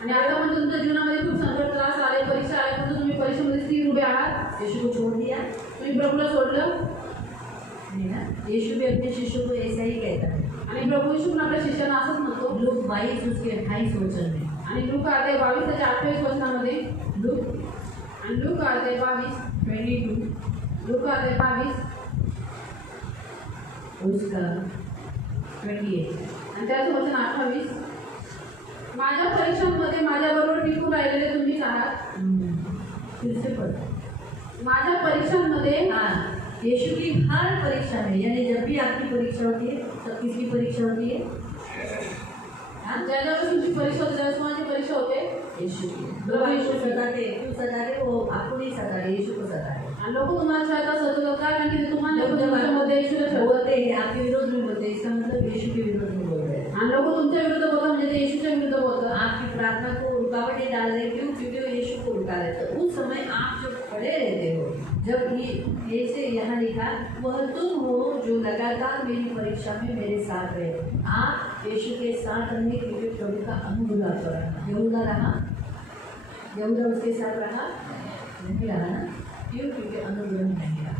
आणि आता पण तुमच्या जीवनामध्ये खूप संकट, त्रास आले, परीक्षा आले, पण तुम्ही परीक्षेमध्ये स्थिर उभे आहात. यीशु को छोड़ दिया तुम्ही प्रभूला सोडलं. नहीं ना? यीशु भी अपने शिष्यों को ऐसा ही कहता है। आणि प्रभू येशू पण आपल्या शिष्यांना असंच म्हणतो. लूक 22 उसके 28 वचन में, आणि लूक अध्याय 22 28 वचनामध्ये लूक आणि लूक अध्याय 22 22 लूक अध्याय 22 उसका 28 आणि त्याचं वचन 28. माझ्या परीक्षांमध्ये माझ्याबरोबर टिकून राहिलेले तुम्हीच आहात. फिर से पढ़ो। माझ्या परीक्षांमध्ये हाँ, यीशु की हर परीक्षा में, यानी जब भी आपकी परीक्षा होती है, तब किसकी परीक्षा होती है? हाँ, ज्याच्यावर तुमची परीक्षा होते त्यावेळेस कोणाची परीक्षा होते? यीशु की। लोग यीशु को सताते, क्यों सताते? वो आपको नहीं सताते, यीशु को सताते। आणि लोक तुम्हाला शाळेत सतत कारण की तुम्हाला तुमच्यामध्ये येशूला ठेवतात. बोलते हैं, आपके विरोध में बोलते हैं, इसका मतलब यीशु के विरोध में बोल रहे हैं। आणि लोक तुमच्या विरुद्ध बोलतात म्हणजे ते येशूच्या विरुद्ध बोलतात. आपकी प्रार्थना को रुकावटें डाल रहे हैं, क्यों? क्योंकि वो यीशु को रुका रहे। तो उस समय आप जब खड़े रहते हो, जब ये से यहाँ लिखा, वह तुम हो जो लगातार मेरी परीक्षा में मेरे साथ रहे। आप यीशु के साथ रहने क्योंकि प्रभु का अनुग्रह करा। यहूदा रहा, यहूदा उसके साथ रहा नहीं रहा ना? क्यों? क्योंकि अनुग्रह नहीं रहा।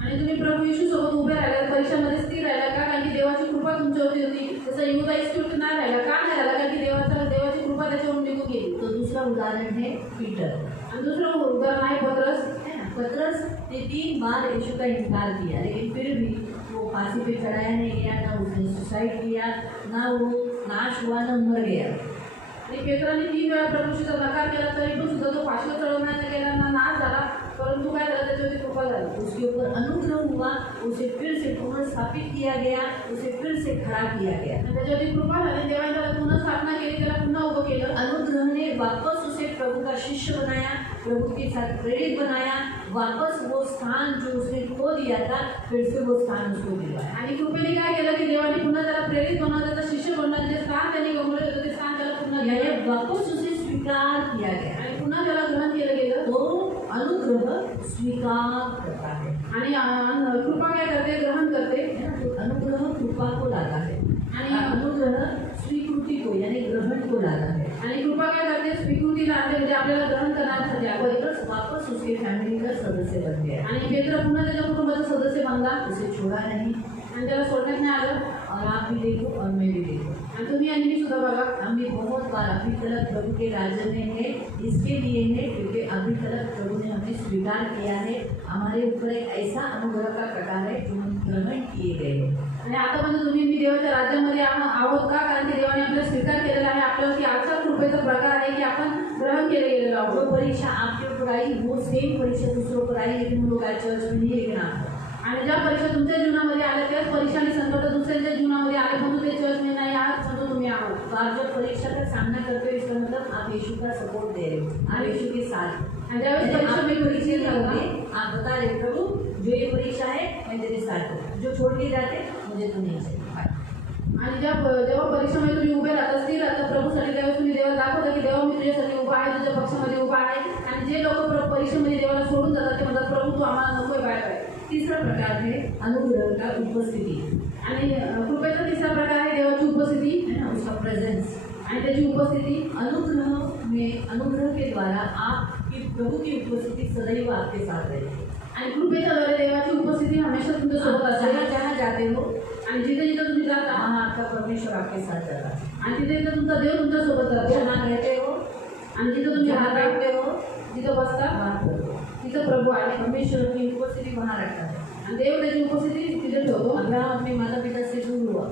आणि तुम्ही प्रभू येशू सोबत उभे राहिला, परीक्षामध्ये स्थिर राहिला का? कारण की देवाची कृपा तुमच्यावरती होती. तसं यहूदा येशूवरती नाही राहिला का? नाही राहिला कारण की देवाची कृपा त्याच्यावरून निघून गेली. तो दूसरा उदाहरण है पीटर। आणि दुसरं उदाहरण आहे पत्रस. पतरस ने 3 बार यीशु का इनकार किया, लेकिन फिर भी वो फांसी पे चढ़ाया नहीं गया, ना उसने सुसाइड किया, ना वो नाश हुआ, ना मर गया। आणि पेत्राने 3 वेळा प्रभूशीचा नकार केला तरी पण सुद्धा तो फाशीवर चढवण्यात गेला, ना नाश झाला, परंतु काय झालं? त्याच्यावरती कृपा झाली. उसके ऊपर अनुग्रह हुआ, उसे फिर से पुनर्स्थापित किया गया, उसे फिर से खड़ा किया गया। आणि त्याच्यावरती कृपा झाली. देवाने त्याला पुन्हा स्थापना केली, त्याला पुन्हा उभं केलं. अनुग्रह ने वापस उसे प्रभु का शिष्य बनाया, प्रभु के साथ प्रेरित बनाया, वापस वो स्थान जो उसने खो दिया था, फिर से वो स्थान उसको दिलवाया। आणि कृपेने काय केलं की देवाने पुन्हा त्याला प्रेरित बनवलं, त्याचा शिष्य बनवलं. जे स्थान त्याने गमावलं होतं ते स्थान त्याला पुन्हा दिलं. यानी वापस उसे स्वीकार किया गया। आणि पुन्हा त्याला ग्रहण केलं गेलं. तो अनुग्रह स्वीकार करता है, आणि कृपा काय करते? ग्रहण करते. है ना? तो अनुग्रह कृपा को लाता है, आणि अनुग्रह स्वीकृति को यानी ग्रहण को लाता है। आणि कृपा काय करते? स्वीकृतीला आणते, म्हणजे आपल्याला ग्रहण करण्यासाठी आपण. पतरस वापस उसके फैमिली का सदस्य बन गया, आणि पेत्र पुन्हा त्याच्या कुटुंबाचा सदस्य बनला उसे छोड़ा नहीं। आणि त्याला सोडण्यात नाही आलं. और आप भी देखो और मैं भी देखो, आणि तुम्ही आणि मी सुद्धा बघा, हम भी बहुत बार अभी तक प्रभु के राज्य में है, इसके लिए है क्योंकि अभी तक प्रभु ने हमें स्वीकार किया है। हमारे ऊपर एक ऐसा अनुग्रह का कटार है जो हम ग्रहण किए गए हो। आणि आतापर्यंत तुम्ही मी देवाच्या राज्यामध्ये आहोत का? कारण की देवाने आपला स्वीकार केलेला आहे, आपल्यावरती आजचा कृपेचा प्रकार आहे की आपण ग्रहण केले गेलेलो आहोत. वो परीक्षा आपके ऊपर आई, वो सेम परीक्षा दूसरों पर आई, लेकिन वो लोग आज चर्च में नहीं, लेकिन आप आणि ज्या परीक्षा तुमच्या जीवनामध्ये आल्या त्याच परीक्षा आणि संकट दुसऱ्यांच्या जीवनामध्ये आले, परंतु ते चर्च में नाही आहात, परंतु तुम्ही आहात. तो आप जब परीक्षा का सामना करते हो, इसका मतलब आप यीशु का सपोर्ट दे रहे हो, आप यीशु के साथ हो. आणि ज्यावेळेस परीक्षा मी परीक्षा होगी, आप बता रहे प्रभु जो ये परीक्षा है मैं तेरे साथ हूँ, जो छोड़ के जाते मुझे तो नहीं चाहिए. आणि जेव्हा परीक्षेमध्ये तुम्ही उभे राहता, स्थिर राहता प्रभूसाठी, त्यावेळेस तुम्ही देवाला दाखवता की देवा मी तुझ्यासाठी उभा आहे, तुझ्या पक्षामध्ये उभा आहे. आणि जे लोक परीक्षेमध्ये देवाला सोडून जातात ते म्हणतात प्रभू तू आम्हाला नकोय, बाय बाय. तीसरा प्रकार है अनुग्रह का उपस्थिति. आणि कृपेचा तिसरा प्रकार आहे देवाची उपस्थिती, है ना, उसका प्रेजेंस. आणि त्याची उपस्थिती. अनुग्रह के द्वारा आपकी प्रभु की उपस्थिति सदैव आपके साथ रहेगी. आणि कृपेच्या द्वारे देवाची उपस्थिती हमेशा तुमच्या सोबत आप असते. जहाँ जहाँ जाते हो आणि जिथे जिथे तुम्ही जाता वहाँ आपका परमेश्वर आपके साथ जाता है. आणि तिथे तिथे तुमचा देव तुमच्या सोबत राहतो. जहाँ रहते हो, आणि जिथे तुम्ही जहाँ राहता, बैठते हो, जिथे बसता वहाँ प्रभु. तिथं प्रभू आहे. परमेश्वर अपनी उपस्थिति वहाँ रखता है. आणि देव त्याची उपस्थिती तिथे ठेवतो. अब्राहम अपने माता पिता से दूर हुआ,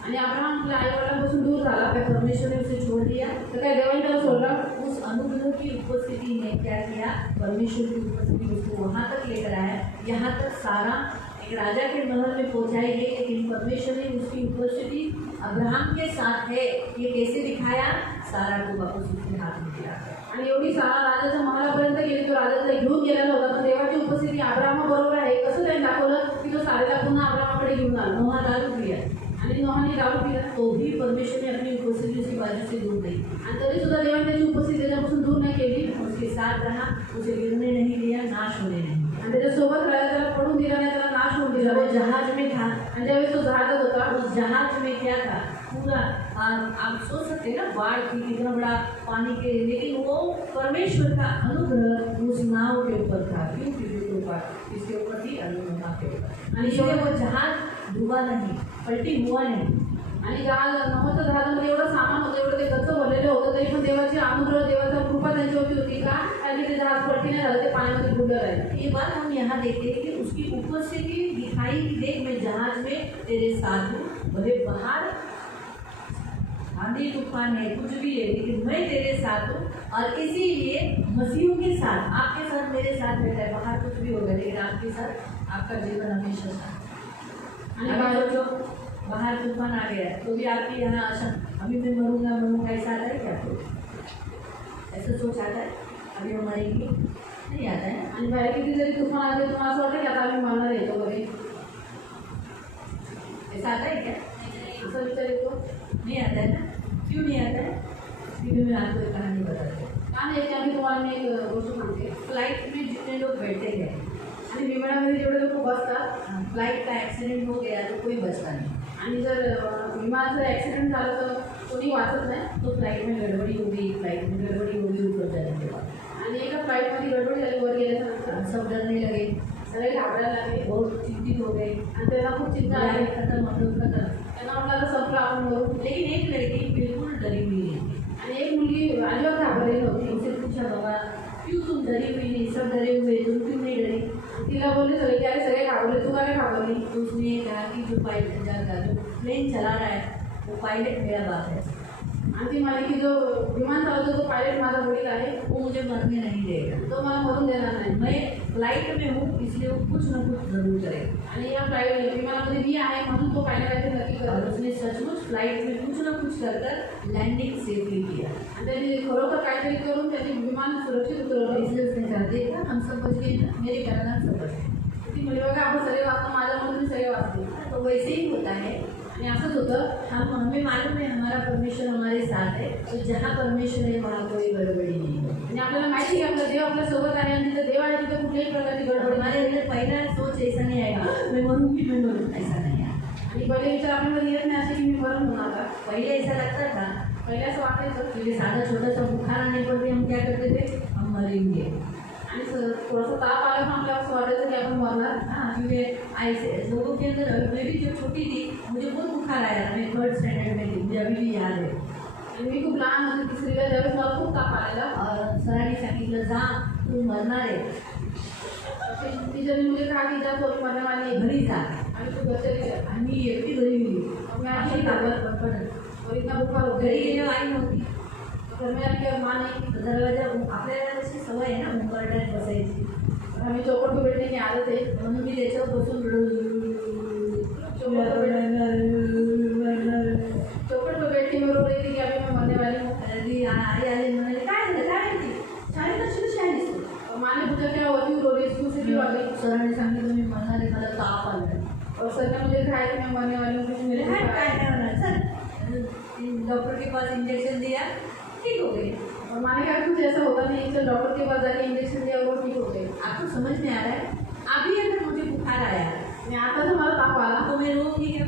आणि अब्राहम आपल्या आई वडिलांपासून दूर झाला. क्या परमेश्वर ने उसे छोड़ दिया? तर काय देवाने त्याला सोडला? उस अनुग्रह की उपस्थिति ने क्या किया? परमेश्वर की उपस्थिति उसको वहाँ तक लेकर आया, यहाँ तक सारा एक राजा के महल में पहुँचाई गई, लेकिन परमेश्वर ने उसकी उपस्थिति अब्राहम के साथ है ये कैसे दिखाया? सारा को वापस उसके हाथ में दिया. आणि एवढी सारा राजाच्या महालापर्यंत गेली, तो राजा त्याला घेऊन गेलेला होता, पण देवाची उपस्थिती अब्राहमाबरोबर आहे. कसं त्यांनी दाखवलं की तो सारेला पुन्हा अब्राहमाकडे घेऊन आला. नोहा दारू पिया, आणि नोहाने दारू पिला, तो भी परमेश्वर ने अपनी उपस्थिति उसकी बाजू से दूर नहीं. आणि तरी सुद्धा देवाने त्याची उपस्थिती त्याच्यापासून दूर नाही केली. उसके साथ रहा, उसे गिरने नहीं दिया, नाश होने नहीं. आणि त्याच्यासोबत राहिला, त्याला पडून दिला नाही, त्याला नाश होऊन दिला. जब वो जहाज में था, आणि ज्यावेळेस तो जहाजात होता, उस जहाज में क्या था? पूरा आप सोच सकते हैं ना, बाढ़ थी, कितना बड़ा पानी के, लेकिन वो परमेश्वर का अनुग्रह उस नाव के ऊपर था. क्यों? क्योंकि उसके ऊपर इसके ऊपर थी अनुग्रह के ऊपर, आणि इसलिए वो जहाज डूबा नहीं, पलटी हुआ नहीं. आणि जहाज नव्हतं, जहाजामध्ये एवढं सामान होतं, एवढं ते गच्च भरलेलं होतं, तरी पण देवाची अनुग्रह, देवाचा कृपा त्यांच्यावरती होती. का? आणि ते जहाज पलटी नाही झालं, ते पाण्यामध्ये बुडलं राहिलं. ये बात हम यहाँ देखते हैं कि उसकी उपस्थिति दिखाई कि देख मैं जहाज में तेरे साथ हूँ, भले बाहर आंधी तूफान है, कुछ भी है, लेकिन मैं तेरे साथ हूँ. और इसीलिए मसीहों के साथ, आपके साथ, मेरे साथ रहता है. बाहर कुछ भी होगा, लेकिन आपके साथ आपका जीवन हमेशा साथ. आणि अगर बाहेर सोचो बाहर तूफान आ गया तो भी आपकी यहाँ आशा, अभी मैं मरूंगा ऐसा आता है क्या? आपको ऐसा सोच आता है अभी हम मरेंगे? नहीं आता है. आणि बाहेर किती जरी तुफान आले, तुम्हाला असं वाटतं की आता आम्ही मरणार येतो वगैरे, ऐसा आता है क्या? असा विचार येतो. नहीं आता है ना. क्यों नहीं आता है? क्योंकि मैं आपको एक कहानी बताती हूँ. का नाही, आम्ही तुम्हाला मी एक गोष्ट सांगते. फ्लाइट में जितने लोग बैठे हैं, आणि विमानामध्ये जेवढे लोक बसतात, फ्लाइट का एक्सीडेंट हो गया तो कोई बचता नहीं. आणि जर विमानाचं ॲक्सिडेंट झालं तर कोणी वाचत नाही. तो फ्लाइट में गड़बड़ी हो गई, फ्लाइट में गड़बड़ी हो गई ऊपर जाने के बाद. आणि एका फ्लाईटमध्ये गडबड झाली, वर गेल्यानंतर सब डरने लगे, सगळे घाबरायला लागले, बहुत चिंतित हो गए. आणि त्याला खूप चिंता आली. खत्म, हम लोग खत्म. त्यांना म्हटलं आता संपलं आपण मरू. लेकिन एक लड़की बिल्कुल डरी हुई नहीं. आणि एक मुलगी अजिबात घाबरलेली नव्हती. उनसे पूछा, बाबा क्यों तुम डरी हुई नहीं? सब डरे हुए, तुम क्यों नहीं डरी? तिला बोलले सगळे की अरे सगळे घाबरले, तू का नाही घाबरली? तो उसने ये कहा कि जो पायलट जो प्लेन चला रहा है वो पायलट मेरा बाप है. आणि ती म्हणाली की जो विमान चालवतो तो पायलट माझा वडील आहे, वो मुझे मरने नहीं देगा. तो मला मरून देणार नाही. मैं फ्लाइट में हूँ, इसलिए वो कुछ न कुछ जरूर करेगा. आणि या फ्लाईट विमानामध्ये मी आहे म्हणून तो काही ना काहीतरी नक्की और करत. उसने सचमुच फ्लाइट में कुछ न कुछ कर कर लैंडिंग सेफली किया. आणि त्यांनी खरोखर काहीतरी करून त्याचे विमान सुरक्षित उतरवलं. इसलिए उसने कहा, देखा हम सब बच गए ना, मेरे कारण सब बच गए. ती म्हणजे बघा आपण सगळे वाचतो, माझ्यामधून सगळे वाचते. तो वैसे ही होता है. आणि असंच होतं. हमें मालूम है हमारा परमेश्वर हमारे साथ है, तो जहाँ परमेश्वर है वहाँ कोई गड़बड़ी नहीं है. आणि आपल्याला माहिती आहे की आपला देव आपल्या सोबत आहे, आणि जिथे देव आहे तिथे कुठल्याही प्रकारची और गडबड नाही. हमारे अंदर पहला सोच ऐसा नहीं आएगा मैं मरूंगी, मैं मरूँ, ऐसा नहीं आया. आणि पहिले विचार आपल्याला येत नाही असे की मी मरण होणार का. पहले ऐसा लगता था, पहिले असं वाटायचं क्योंकि सादा छोटा सा बुखार आने पर भी हम क्या करते थे? हम मरेंगे. आणि थोडासा ताप आला पण आपल्याला असं वाटायचं की आपण मरणार. हाँ, क्योंकि ऐसे लोगों के अंदर, मैं भी जब छोटी थी मुझे बहुत बुखार आया था. मैं 3rd स्टैंडर्ड में थी, मुझे अभी भी याद है. आणि मी खूप लहान होते, तिसरीला, त्यावेळेस मला खूप ताप आलेला. और सरांनी सांगितलं, जा तू मरणार आहे, टीचरने मुझे कहा की जा तो मरने वाली है, घरी जा. आणि तू घरच्या घरी आहे. आणि मी एकटी घरी गेली. मग मी अशी आधी कागद पडपड. और इतना बुखार हो घरी गया गेल्यावर आई नव्हती. घर में आके माँ नहीं दरवाजा आपल्याला तशी सवय आहे ना मुंबरट्यात बसायची. हमें चौकट पे बैठने की आदत है म्हणून मी त्याच्यावर बसून चौकट पे बैठ के मैं रो रही थी कि अभी मैं मरने वाली हूँ आई आले म्हणाले काय झालं काय माहिती शाळेत कशी शाळेत दिसते. और माँ ने पूछा क्या हुआ क्यों रो रही स्कूल से क्यों आ गई सरांनी सांगितलं मी म्हणणार आहे मला ताप आला. और सर ने मुझे दिखाया कि मैं मरने वाली हूँ कुछ मेरे काय को काय काय होणार सर. डॉक्टर के पास इंजेक्शन दिया ठीक हो गई. और माँ ने कहा कुछ ऐसा होता नहीं चल डॉक्टर के पास जाके इंजेक्शन दिया और वो ठीक हो गए आपको समझ में आ रहा है. अभी अगर मुझे बुखार आया मैं आता था हमारा ताप आला तो मैं रो ठीक है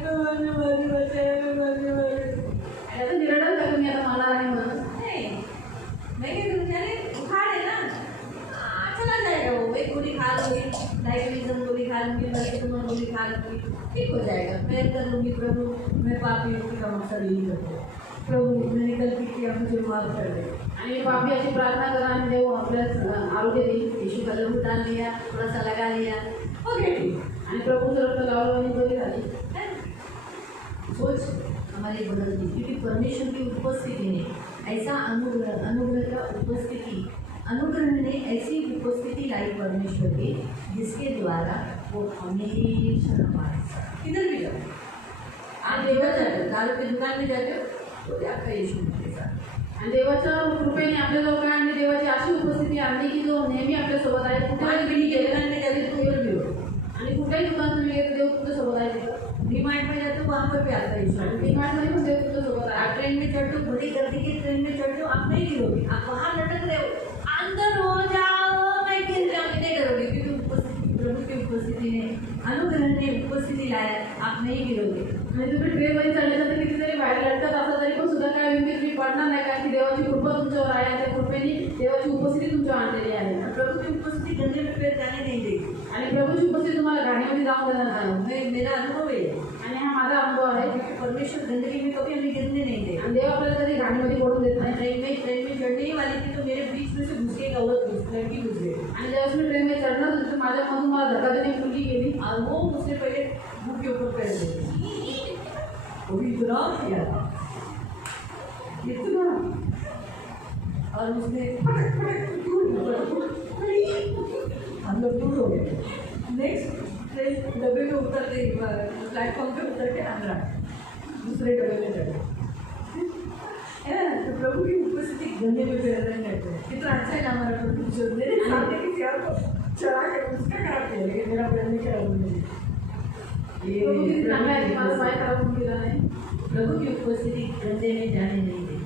ऐसा निरडल का मी आता मला आहे म्हणून नहीं मैं क्या करूँगी. अरे बुखार है ना चला जाएगा वो. एक गोली खा लूँगी डायबिटीजम गोली खा लूँगी मल्टीपल गोली खा लूँगी ठीक हो जाएगा. मैं कर लूँगी प्रभु मैं पापी हूँ का मकसद यही करते हैं. प्रभु मैंने गलती किया मुझे माफ कर दे. आणि बापी अशी प्रार्थना करा आणि देव आपल्या आरोग्य देईल यीशु का लहू डाल लिया थोड़ा सा लगा लिया हो गया ठीक. आणि प्रभू रक्त लावलं आणि बरी झाली सोच हमारी बदलती क्योंकि परमेश्वर की उपस्थिति ने ऐसा अनुग्रह का उपस्थिति अनुग्रह ने ऐसी उपस्थिति लाई परमेश्वर की जिसके द्वारा वो हमेशा हमारे साथ किधर भी जाओ. आप देवा जाते हो दारू की दुकान में जाते हो तो भी आपका यीशु के साथ. आणि देवाच्या कृपेने आपल्याजवळ काय आणि देवाची अशी उपस्थिती आणली की जो नेहमी आपल्यासोबत आहे कुठेही तुम्हारी गेली दुकान में जाते तो उधर भी हो. आणि कुठेही दुकान तुम्ही गेले देव तुमच्यासोबत आहे तिथं डीमार्ट में जाते हो वहाँ पर भी आता है यीशु. आणि डीमार्टमध्ये पण देव तुमच्यासोबत आप आहे ट्रेन में चढ़ते हो बड़ी गर्दी की ट्रेन में चढ़ते हो आप नहीं गिरोगे. आप वहाँ लटक रहे हो अंदर हो जाओ मैं गिर जाऊँगी नहीं करोगे क्योंकि उपस्थिति प्रभु की उपस्थिति ने अनुग्रह ने उपस्थिति लाया आप नहीं गिरोगे. आणि तुम्ही ट्रेनमध्ये चढल्यानंतर किती जरी बाहेर लटकत असला तरी पण सुद्धा काय होईल की तुम्ही पडणार नाही कारण की देवाची कृपा तुमच्यावर आहे आणि त्या कृपेने देवाची उपस्थिती तुमच्यावर आणलेली आहे प्रभु की उपस्थिति गंदे में पैर जाने नहीं देगी. आणि प्रभूची उपस्थिती तुम्हाला गाडीमध्ये जाऊन देणार नाही मैं मेरा अनुभव है आणि हा माझा अनुभव आहे क्योंकि परमेश्वर गंदगी में कभी हमें गिरने नहीं देगा. आणि देव आपल्याला कधी गाडीमध्ये पडून देत मैं नाही ट्रेन में चढ़ने ही वाली थी तो मेरे बीच में से घुस के एक औरत लड़की घुस गई आणि ज्यावेळेस मी ट्रेनमध्ये चढणार होते तर माझ्यामधून मला धक्का देणे मुलगी गेली और वो मुझसे पहले मुंह के ऊपर पैर देती वो भी इतना किया इतना और उसने फटक फटक दूर हम लोग दूर हो गए. नेक्स्ट ट्रेन डब्बे में उतर के प्लेटफॉर्म पे उतर के अंदर दूसरे डब्बे में चढ़े है ना. तो प्रभु की उपस्थिति गंदे में पैर नहीं रहते हैं. कितना अच्छा है ना हमारा प्रभु जो मेरे सामने की चेयर को चढ़ा के उसका खराब किया लेकिन मेरा पैर नहीं खराब नहीं. प्रभू किती चांगला आहे की माझा पाय खराब होऊन गेला नाही प्रभु की उपस्थिति गंदे में जाने नहीं देती.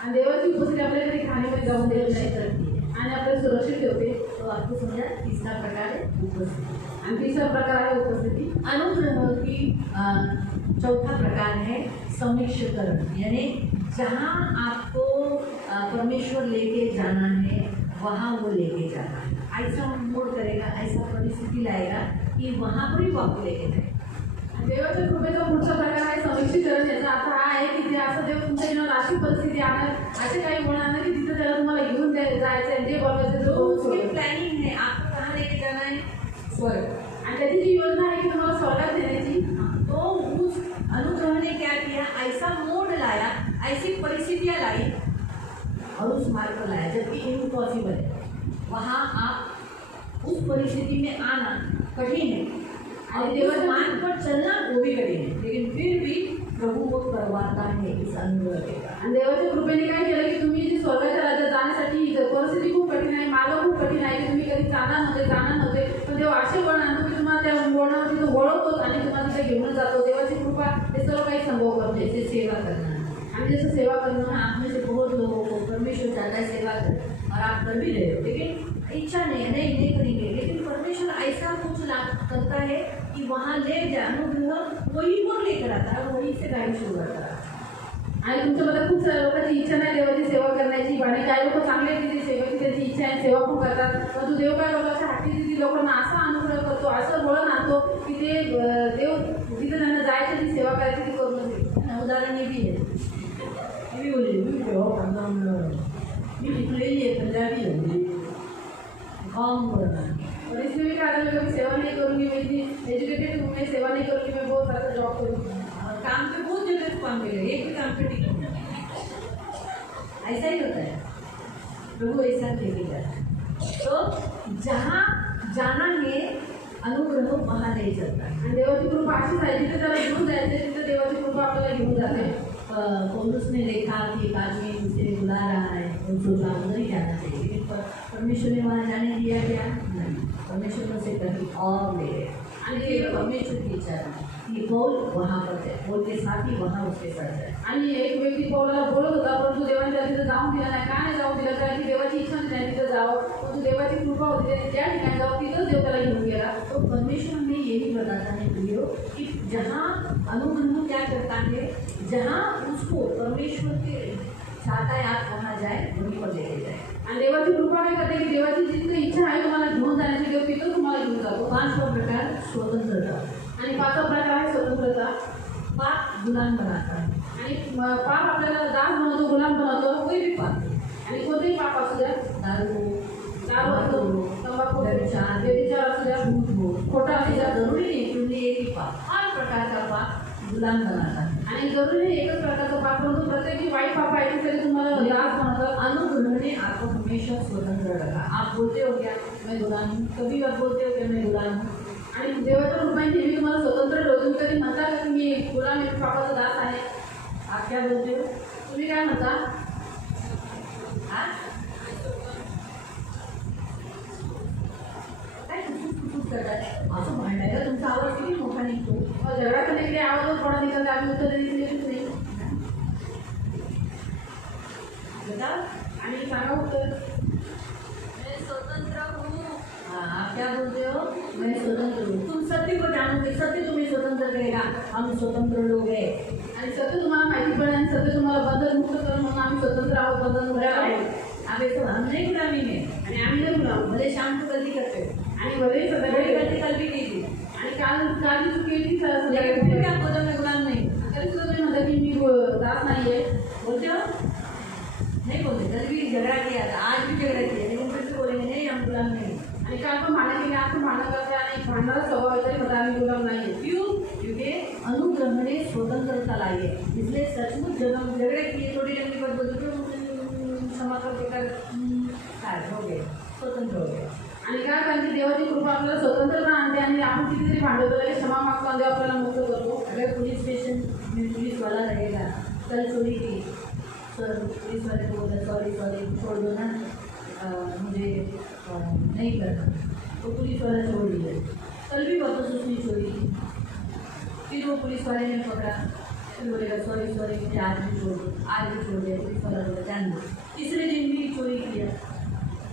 आणि देवाची उपस्थिती आपल्याला कधी खाण्यामध्ये जाऊन देत नाही करती है. आणि आपल्याला सुरक्षित ठेवते तो आपको समझा तीसरा प्रकार है उपस्थिति. आणि तिसरा प्रकार आहे उपस्थिती अनुग्रह की चौथा प्रकार है समीक्षकरण यानी जहाँ आपको परमेश्वर लेके जाना है वहाँ वो लेके जाना है. ऐसा मोड करेगा ऐसा परिस्थिति लाएगा कि वहाँ पर ही वो आपको लेके जाएगा. देवाच्या कृपेचा पुढचा प्रकार आहे समीक्षीकरण. याचा अर्थ हा आहे की ते असं देव तुमच्या जीवनात अशी परिस्थिती आणणार असे काही होणार नाही की तिथं त्याला तुम्हाला घेऊन जायचं आहे जे बनवायचं तो ते उसकी बनवायचं. प्लानिंग है आपको कहाँ लेके जाना है स्वर्ग. आणि त्याची जी योजना आहे की तुम्हाला स्वर्गात देण्याची तो उस अनुग्रह ने क्या किया ऐसा मोड लाया ऐसी परिस्थितियाँ लाई और उस मार्ग पर लाया जबकि इम्पॉसिबल है. वहाँ आप उस परिस्थिति में आना कठिन है और देवता मार्ग पर चलना वो भी कठिन है लेकिन फिर भी प्रभु वो करवाता है इस अनुग्रह के कारण. आणि देवाच्या कृपेने काय केलं की तुम्ही जी स्वर्गाच्या राज्यात जाण्यासाठी परिस्थिती खूप कठीण आहे मार्ग खूप कठीण आहे की तुम्ही कधी जाणार नव्हते पण देव असे वळण आणतो की तुम्हाला त्या वळणावर तिथं वळवतोच आणि तुम्हाला तिथे घेऊन जातो. देवाची कृपा हे सर्व काही संभव करते. जैसे सेवा करना आणि जसं सेवा करणं आप में से बहुत लोगों को परमेश्वर चाहता है सेवा करें और आप कर भी रहे हो लेकिन इच्छा नहीं है नहीं करेंगे लेकिन परमेश्वर ऐसा कुछ करता है कि वहाँ ले जा अनुग्रह वही पर लेकर आता है वहीं से गाड़ी शुरू करता है. आणि तुमच्यामध्ये खूप साऱ्या लोकांची इच्छा नाही देवाची सेवा करण्याची आणि काही लोक चांगले आहेत की ते सेवेची त्यांची इच्छा आहे सेवा पण करतात परंतु देव काय करतो अशा हाती लोकांना असा अनुग्रह करतो असं वळण आणतो की ते देव जिथं त्यांना जायचं ती सेवा करायची ती करून देतो. उदाहरण ये भी है ये भी बोले मी शिकलेली आहे पंजाबी आहे फॉर्म भरना। और इसमें भी कहा था मैं कभी सेवा नहीं करूँगी, मैं इतनी एजुकेटेड हूँ, मैं सेवा नहीं करूँगी, मैं बहुत सारा जॉब करूँगी। और काम पे बहुत जगह काम करेगा, एक भी काम पे टिक नहीं। ऐसा ही होता है, प्रभु ऐसा लेके जाता है। तो जहाँ जाना है अनुग्रह वहाँ नहीं चलता है। आणि देवाची कृपा अशीच आहे, जिथे त्याला घेऊन जायचे तिथे देवाची कृपा आपल्याला घेऊन जाते। पौलुस ने देखा कि एक आदमी उसे बुला रहा है, उसको उधर ही जाना चाहिए, लेकिन परमेश्वर ने वहाँ जाने दिया क्या? नहीं, परमेश्वर ने उसे कहीं और ले गए। आणि ये परमेश्वर की इच्छा है कि पौल वहाँ पर जाए, पौल के साथ ही वहाँ उसके साथ जाए। आणि एक व्यक्ती पौलाला बोलत होता, परंतु देवाने त्याला तिथं जाऊन दिला नाही। का नाही जाऊन दिलं? कारण की देवाची इच्छा नाही त्याने तिथं जावं, परंतु देवाची कृपा होती, त्याने ज्या ठिकाणी जावं तिथंच देव त्याला घेऊन गेला। तो परमेश्वर हमें यही बताता है प्रियो कि जहाँ अनुग्रह क्या करता है, जहाँ उसको परमेश्वर के चाहता है आप वहाँ जाए, वहीं पर लेके जाए। आणि देवाची कृपा काय करते की देवाची जितकी इच्छा आहे तुम्हाला घेऊन जाण्याची, देव तिथं तुम्हाला घेऊन जातो। 5वां प्रकार स्वतंत्रता। आणि 5वा प्रकार आहे स्वतंत्रता। पाप गुलाम बनाता है। आणि पाप आपल्याला दास बनवतो, गुलाम बनवतो। कोई भी पाप, आणि कोणतेही पाप असू द्या, दारू दारू, तंबाखू, व्यभिचार, व्यभिचार असू द्या, झूठ हो, खोटा असू द्या, जरूरी नहीं क्योंकि एक ही पाप, हर प्रकार का पाप गुलाम बनाता है। आणि जरुरी नाही एकच प्रकारचं पाप, परंतु प्रत्येक जी वाईट पाप आहे तरी तुम्हाला दास बनवतात। अनुग्रह ने आपको हमेशा स्वतंत्र रखा। आप बोलते हो क्या मैं गुलाम हूँ? कभी आप बोलते हो क्या मैं गुलाम हूँ? आणि देवाच्या कृपेने नेहमी तुम्हाला स्वतंत्र ठेवतो। तुम्ही कधी म्हणता का की मी गुलाम आहे, पापाचा दास आहे? आप क्या बोलते हो? तुम्ही काय म्हणता? हाँ? काय कुछ करता है? असं भांडायला तुमचा आवाज किती मोठा निघतो? और झगड़ा करने के लिए आवाज थोड़ा निकलता है, उत्तर देने के लिए कुछ नहीं। बताओ। आणि सांगा उत्तर। मैं स्वतंत्र हूँ। हाँ, आप क्या बोलते हो? मैं स्वतंत्र हूँ। तुम सत्य को जानोगे, सत्य तुम्हें स्वतंत्र करेगा। हम स्वतंत्र लोग हैं। आणि सत्य तुम्हाला माहिती पडेल आणि सत्य तुम्हाला बंधन मुक्त करेल, म्हणून आम्ही स्वतंत्र आहोत, बंधन मुक्त आहोत। अब ये तो हम नहीं गुलामी में, आणि आम्ही नाही गुलाम। भले शाम को गलती करते हो, आणि भले बड़ी सगळे गलती कल भी की थी, आणि काल जी चुकी ती लेकिन फिर क्या बोलते हो मैं गुलाम नहीं हूँ? तरी सुद्धा तुम्ही म्हणता की मी दास नाहीये, बोलते हो? नहीं बोलते। कल भी झगड़ा किया था, आज भी झगड़ा किया, लेकिन फिर से बोलेंगे नहीं हम गुलाम नहीं हैं। आणि काल पण भांडण केले, आज पण भांडण करते आणि भांडणारा स्वभाव आहे, तरी म्हणता आम्ही गुलाम नाहीये। क्यों? क्योंकि अनुग्रह ने स्वतंत्रता लाई है। इसलिए सचमुच जब हम झगड़े किए, थोड़ी लंबी बात बोलते तो क्षमा कर देकर काय हो गए, स्वतंत्र हो गए। आणि काय कारण की देवाची कृपा आपल्याला स्वतंत्रता आणते आणि आपण कितीतरी भांडवतो, लगेच क्षमा मागतो आणि देव आपल्याला मुक्त करतो। अगर पुलिस स्टेशन में पुलिस वाला रहेगा, कल चोरी की, सर पुलिस वाले को बोला सॉरी छोड़ दो ना, मुझे नहीं करना, तो पुलिस वाला छोड़ दिया। कल भी वापस उसने चोरी की, फिर वो पुलिस वाले ने पकड़ा, फिर बोलेगा सॉरी मुझे आज भी छोड़ दो, आज भी छोड़ दिया। पुलिस वाला बोला जान दो। तीसरे दिन भी चोरी किया,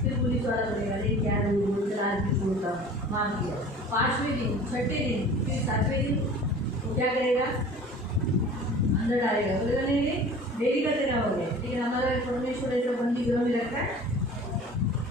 फिर पुलिस वाला बोलेगा अरे क्या रोज चल आज भी छोड़ता, माफ़ किया। 5वें दिन, 6ठे दिन, फिर 7वें दिन वो क्या करेगा? अंदर डालेगा, बोलेगा नहीं डेली का तेरा हो गया। लेकिन हमारा परमेश्वर ऐसा बंदी गृह में रखा है,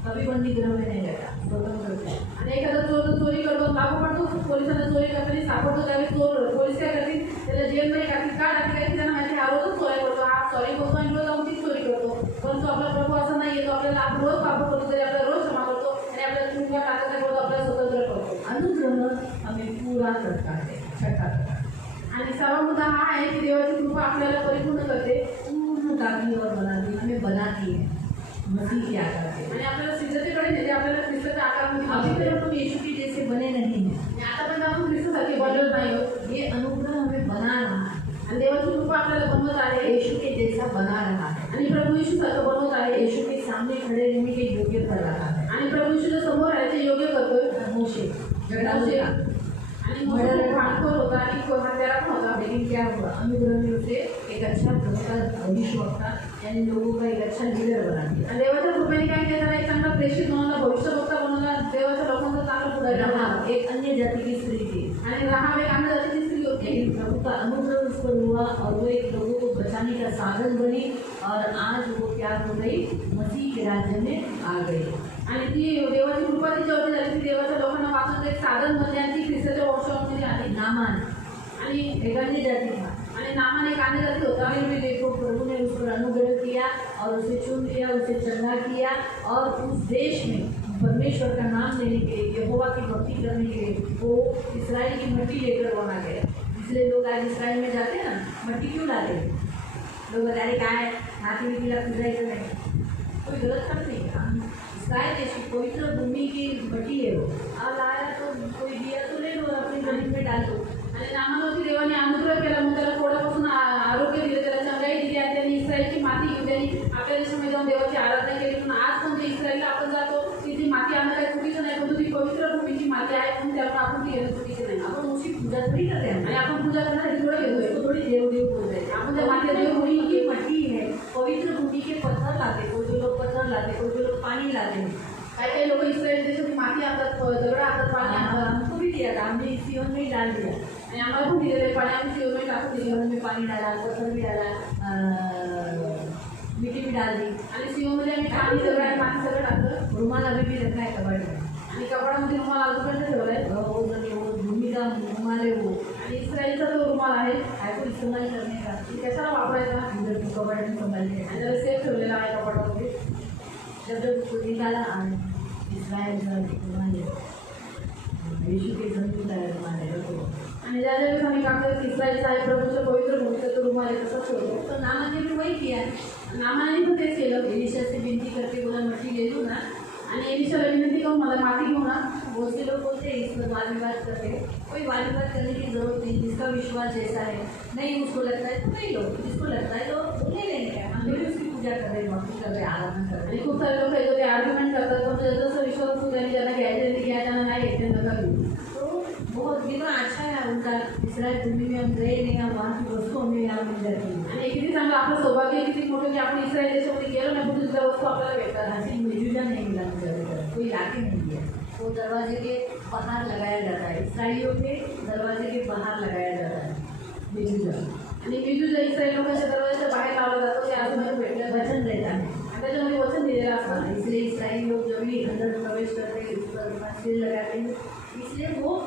कभी बंदी गृह में नहीं रखा, स्वतंत्र है। आणि एखादा चोर चोरी करतो, लागू पडतो, पोलिसांना चोरी करताना सापडतो, त्यावेळी चोर पोलीस काय करतील? त्याला जेलमध्ये टाकतील। का टाकतील? कारण की त्यांना माहिती हा रोजच चोरी करतो, हा सॉरी बोलतो आणि रोज जाऊन ती चोरी करतो। परंतु आपला प्रभू असा नाही आहे, तो आपल्याला आपण रोज पाप करतो तरी आपल्याला रोज क्षमा करतो आणि आपल्याला तुरुंगात टाकत नाही, परंतु आपल्याला स्वतंत्र करतो। अनुग्रह हमें पूरा करता है। छठा प्रकार, आणि 6वा मुद्दा हा आहे की देवाची कृपा आपल्याला परिपूर्ण करते पूर्ण काबिल और बनाती, हमें बनाती है मसीह के आकार से। आणि आपल्याला सिद्धतेकडे नेते, आपल्याला ख्रिस्ताच्या आकारामध्ये अभी बनवते। तक हम यीशु के जैसे बने नहीं हैं। आणि आतापर्यंत आपण ख्रिस्तासारखे बनलेलो नाही आहोत। ये अनुग्रह हमें बना रहा है, आणि देवाची कृपा आपल्याला बनवत आहे यीशु के जैसा बना रहा है, आणि प्रभू येशूसारखं बनवत आहे यीशु के सामने खड़े रहने के योग्य कर रहा है। आणि प्रभू येशूच्या समोर राहायचे योग्य करतोय। मोशे झगड़ा मोशे होता, आणि मोशे भांडखोर होता आणि हत्यारा पण होता। लेकिन क्या हुआ? अनुग्रह ने उसे एक अच्छा प्रवक्ता, भविष्यवक्ता यानी लोगों का एक अच्छा लीडर बना दिया। आणि देवाच्या कृपेने काय केलं? त्याला एक चांगला प्रेषित बनवला, भविष्यवक्ता बनवला, देवाच्या लोकांचा चांगला पुढारी बनवला। राहाब एक अन्य जाति की स्त्री थी, आणि राहाब एक अन्य जातीची स्त्री होती, लेकिन प्रभु का अनुग्रह उस पर हुआ और वो एक लोगों को बचाने का साधन बनी और आज वो क्या हो गई? मसीह के राज्य में आ गई। आणि ती देवाची कृपा तिच्यावरती झाली, ती देवाच्या लोकांना वाचवण्याचं एक साधन बनली आणि ती ख्रिस्ताच्या वंशावळीमध्ये आली। नामान आणि एक अन्य जाति था, आणि नामान एक अन्य जाती होता। फिर भी देखो प्रभु ने उस पर अनुग्रह किया और उसे चुन लिया, उसे चंगा किया और उस देश में परमेश्वर का नाम लेने के लिए, यहोवा की भक्ति करने के लिए वो इस्राएल की मिट्टी लेकर वहाँ गए। इसलिए लोग आज इस्राएल में जाते हैं ना, मिट्टी क्यों लाते हैं? लोग बता रहे कहाँ है, हाथी में किला पूजा ही तो नहीं, कोई गलत काम नहीं। हम इस्राएल देश की पवित्र भूमि की मिट्टी है वो, अब लाया तो कोई दिया तो ले लो और अपनी जमीन में डाल दो। आणि नामावरती देवाने अनुग्रह केला, मग त्याला फोडापासून आरोग्य दिले, त्याला चांगली दिली आणि त्यांनी इस्रायलची माती घेऊन त्यांनी आपल्या देशामध्ये जाऊन देवाची आराधना केली. पण आज म्हणजे इस्रायलला आपण जातो तिथे माती आणणं काही चुकीचं नाही, पण ती पवित्र भूमीची माती आहे म्हणून त्यामुळे आपण ती घेणं चुकीचं नाही. आपण उसकी पूजा थोड़ी करते हैं आणि आपण पूजा करण्यासाठी थोडं घेतोय, थोड़ी देव देव बोलते हैं। आपण त्या पवित्र मातीला भूमि की मिट्टी है, पवित्र भूमि के पत्थर लाते, कोई जो लोग पत्थर लाते, कोई जो लोग पानी लाते हैं। काही काही लोक इस्रायल देशाची माती आणतात, दगड आणतात, पाणी आणतात. हमको भी दिया था, हमने सियोन में ही डाल दिया, आणि आम्हाला पण दिलेलं आहे पाणी, आम्ही शिवमें टाकून दिलं सियोन में पानी डाला, पत्थर भी डाला, मिट्टी भी डाल दी। आणि शिवमध्ये आम्ही पाणी दगड आणि पाणी सगळं टाकलं रुमाल अभी भी रखा है कबाड़ में, आणि कपडामध्ये रुमाल अजूनपर्यंत ठेवलाय. वो भूमि का रुमाल है वो, आणि इस्रायलचा जो रुमाल आहे को इस्तेमाल करने का, ती कशाला वापरायचा इधर की कबाड़ में संभालने आणि का। त्याला सेफ ठेवलेला आहे कपडामध्ये. जब उसको निकाला इस्राएल का रुमाल है, यीशु के जन्म का रुमाल है वो, आणि ज्या ज्या वेळेस आम्ही टाकतो की इस्रायलचा आहे, प्रभूच्या पवित्र भूमीचा तो रुमाल आहे तसंच ठेवतो. तो नामा ने भी वही किया। नामाने पण तेच केलं. एलिशा से विनती करके बोला मिट्टी ले लो ना, आणि एलिशाला विनंती करून मला माती घेऊन आ. बहुत से लोग बोलते हैं इस पर वाद विवाद करते हैं, कोई वाद विवाद करने की जरूरत नहीं, जिसका विश्वास जैसा है, नहीं उसको लगता है तो नहीं लो, जिसको लगता है तो ले लेंगे, हम भी उसकी पूजा कर रहे हैं, भक्ति कर रहे हैं, आराधना कर रहे आणि हैं। खूप सारे लोक येतो ते आर्ग्युमेंट करतात, पण जसं विश्वास असतो त्यांनी ज्यांना घ्यायचं त्यांनी घ्या, ज्यांना नाही घ्यायचं नका घेऊ. तो बहुत कितना अच्छा है उनका, इस्राएल भूमि में हम गए नहीं, हम वहाँ की वस्तु हमें यहाँ मिल जाती है। आणि किती चांगलं आपलं सौभाग्य आहे, किती मोठं की आपण इस्रायल देशामध्ये गेलो नाही पण तिथल्या वस्तू आपल्याला भेटतात. हासिल मिजूजा नहीं मिला मुझे अभी तक, कोई लाके नहीं दिया। वो दरवाजे के बाहर लगाया जाता है, इसराइलियों के दरवाजे के बाहर लगाया जाता है मिजूजा, आणि बिजू जे इस्रायल लोकांच्या दरवाजाच्या बाहेर लावला जातो ते आज मला भेटलं वचन रहता है। आणि त्याच्यामध्ये वचन दिलेलं असतं. इसलिए इसराइली लोग जब भी अंदर प्रवेश करते हैं उस पर अपना सिर लगाते हैं, इसलिए वो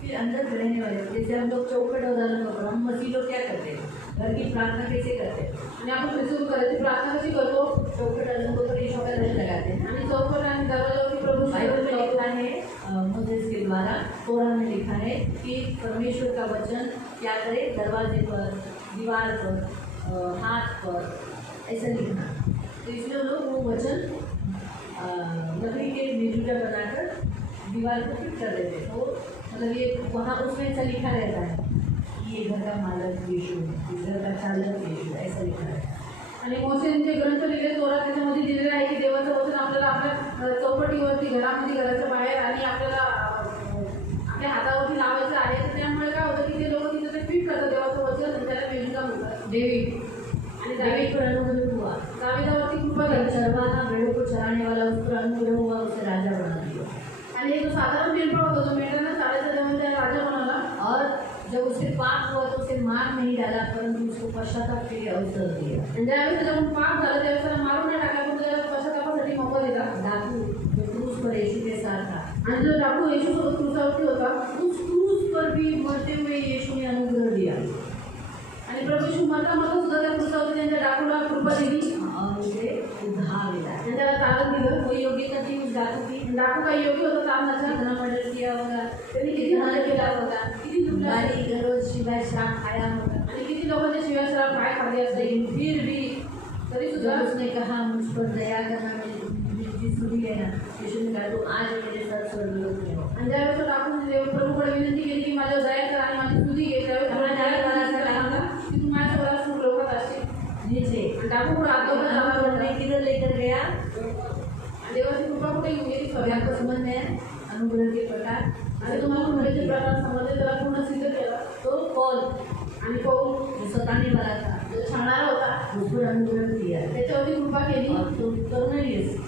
फिर अंदर रहने वाले। जैसे हम लोग चौखट और दालन पर, हम मसीह लोग क्या करते हैं, घर की प्रार्थना कैसे करते हैं, आणि आपण प्रिसून करायची प्रार्थना कशी करतो, चौखट दालन पर यीशु का नाम लगाते हैं। आणि चौकट आणि दरवाजावरती प्रभू बाइबल में लिखा है, मोसेस के द्वारा तोरा में लिखा है कि परमेश्वर का वचन क्या करे, दरवाजे पर, दीवार पर, हाथ पर, ऐसा लिखना। तो इसलिए लोग वो वचन लकड़ी के मिजूजा बनाकर दीवार को फिट कर देते, तो मतलब ये वहाँ उसमें ऐसा लिखा रहता है कि ये घर का मालक यीशु है, इस घर का चालक यीशु है, ऐसा लिखा रहता है। आणि मोसेंचे ग्रंथ लिहिले तोरा त्याच्यामध्ये दिलेलं आहे की देवाचं वचन आपल्याला आपल्या चौकटीवरती, घरामध्ये, घराच्या बाहेर आणि आपल्याला आपल्या हातावरती लावायचं आहे. तर त्यामुळे काय होतं की ते लोक तिथं ते फिट करतात देवाचं वचन आणि त्याला मेजुका म्हणतात. डेविड आणि दावीद पर अनुग्रह हुआ, दाविदावरती कृपा झाली. चरवाहा भेड़ों को चराने वाला उस पर अनुग्रह हुआ, उसे राजा बना दिया। आणि जो साधारण मेंढपाळ होता तो मेंढ्यांना चारायचा तेव्हा त्याला राजा बनवला. और जब उसे पाप हुआ तो उसे मार नहीं डाला, परंतु उसको पश्चाताप के लिए अवसर दिया। आणि ज्यावेळेस त्याच्याकडून पाप झालं त्यावेळेस त्याला मारून नाही टाकला, पण त्याला पश्चातापासाठी मौका दिला. डाकू जो क्रूस पर यीशु के साथ था, आणि जो डाकू येशूसोबत क्रूसावरती होता उस क्रूस पर भी मरते हुए यीशु ने अनुग्रह दिया आणि प्रभू येशू मरता मरता सुद्धा त्या क्रूसावरती त्यांच्या डाकूला कृपा दिली और उसे उद्धार मिला। आणि त्याला तारण दिलं. कोई योग्यता थी उस डाकू की, डाकू काही योग्य होता तारणाचा, कितना मर्डर किया होगा, त्यांनी किती हल्ला केला होता, किती दुखला गाली गलौज शिवाय श्राप खाया होगा, आणि किती लोकांच्या शिवाय काय खाल्ले असते. लेकिन फिर भी तरी सुद्धा जब उसने कहा मुझ पर दया करना, मेरी सुधी लेना, यीशु ने कहा तो आज मेरे साथ स्वर्गलोक में हो। आणि ज्यावेळेस तो डाकून प्रभूकडे विनंती केली की माझ्यावर दया कर आणि माझी स्तुती घे, त्यावेळेस तुला दया करायचा लागला की तू माझ्या लोकात असशील. नीचे आणि डाकू पुढे अनुग्रह किधर लेकर गया, आणि देवाची कृपा कुठे घेऊन गेली क्या सगळ्यांना. आपको समझ में है अनुग्रह के प्रकार? आणि तुम्हाला कृपेचे प्रकार समजले, त्याला पूर्ण सिद्ध केला. तो पौल आणि पौल जो सताने वाला था, जो छाणारा होता उस पर अनुग्रह दिया। त्याच्यावरती कृपा केली. और तो कर्नेलियस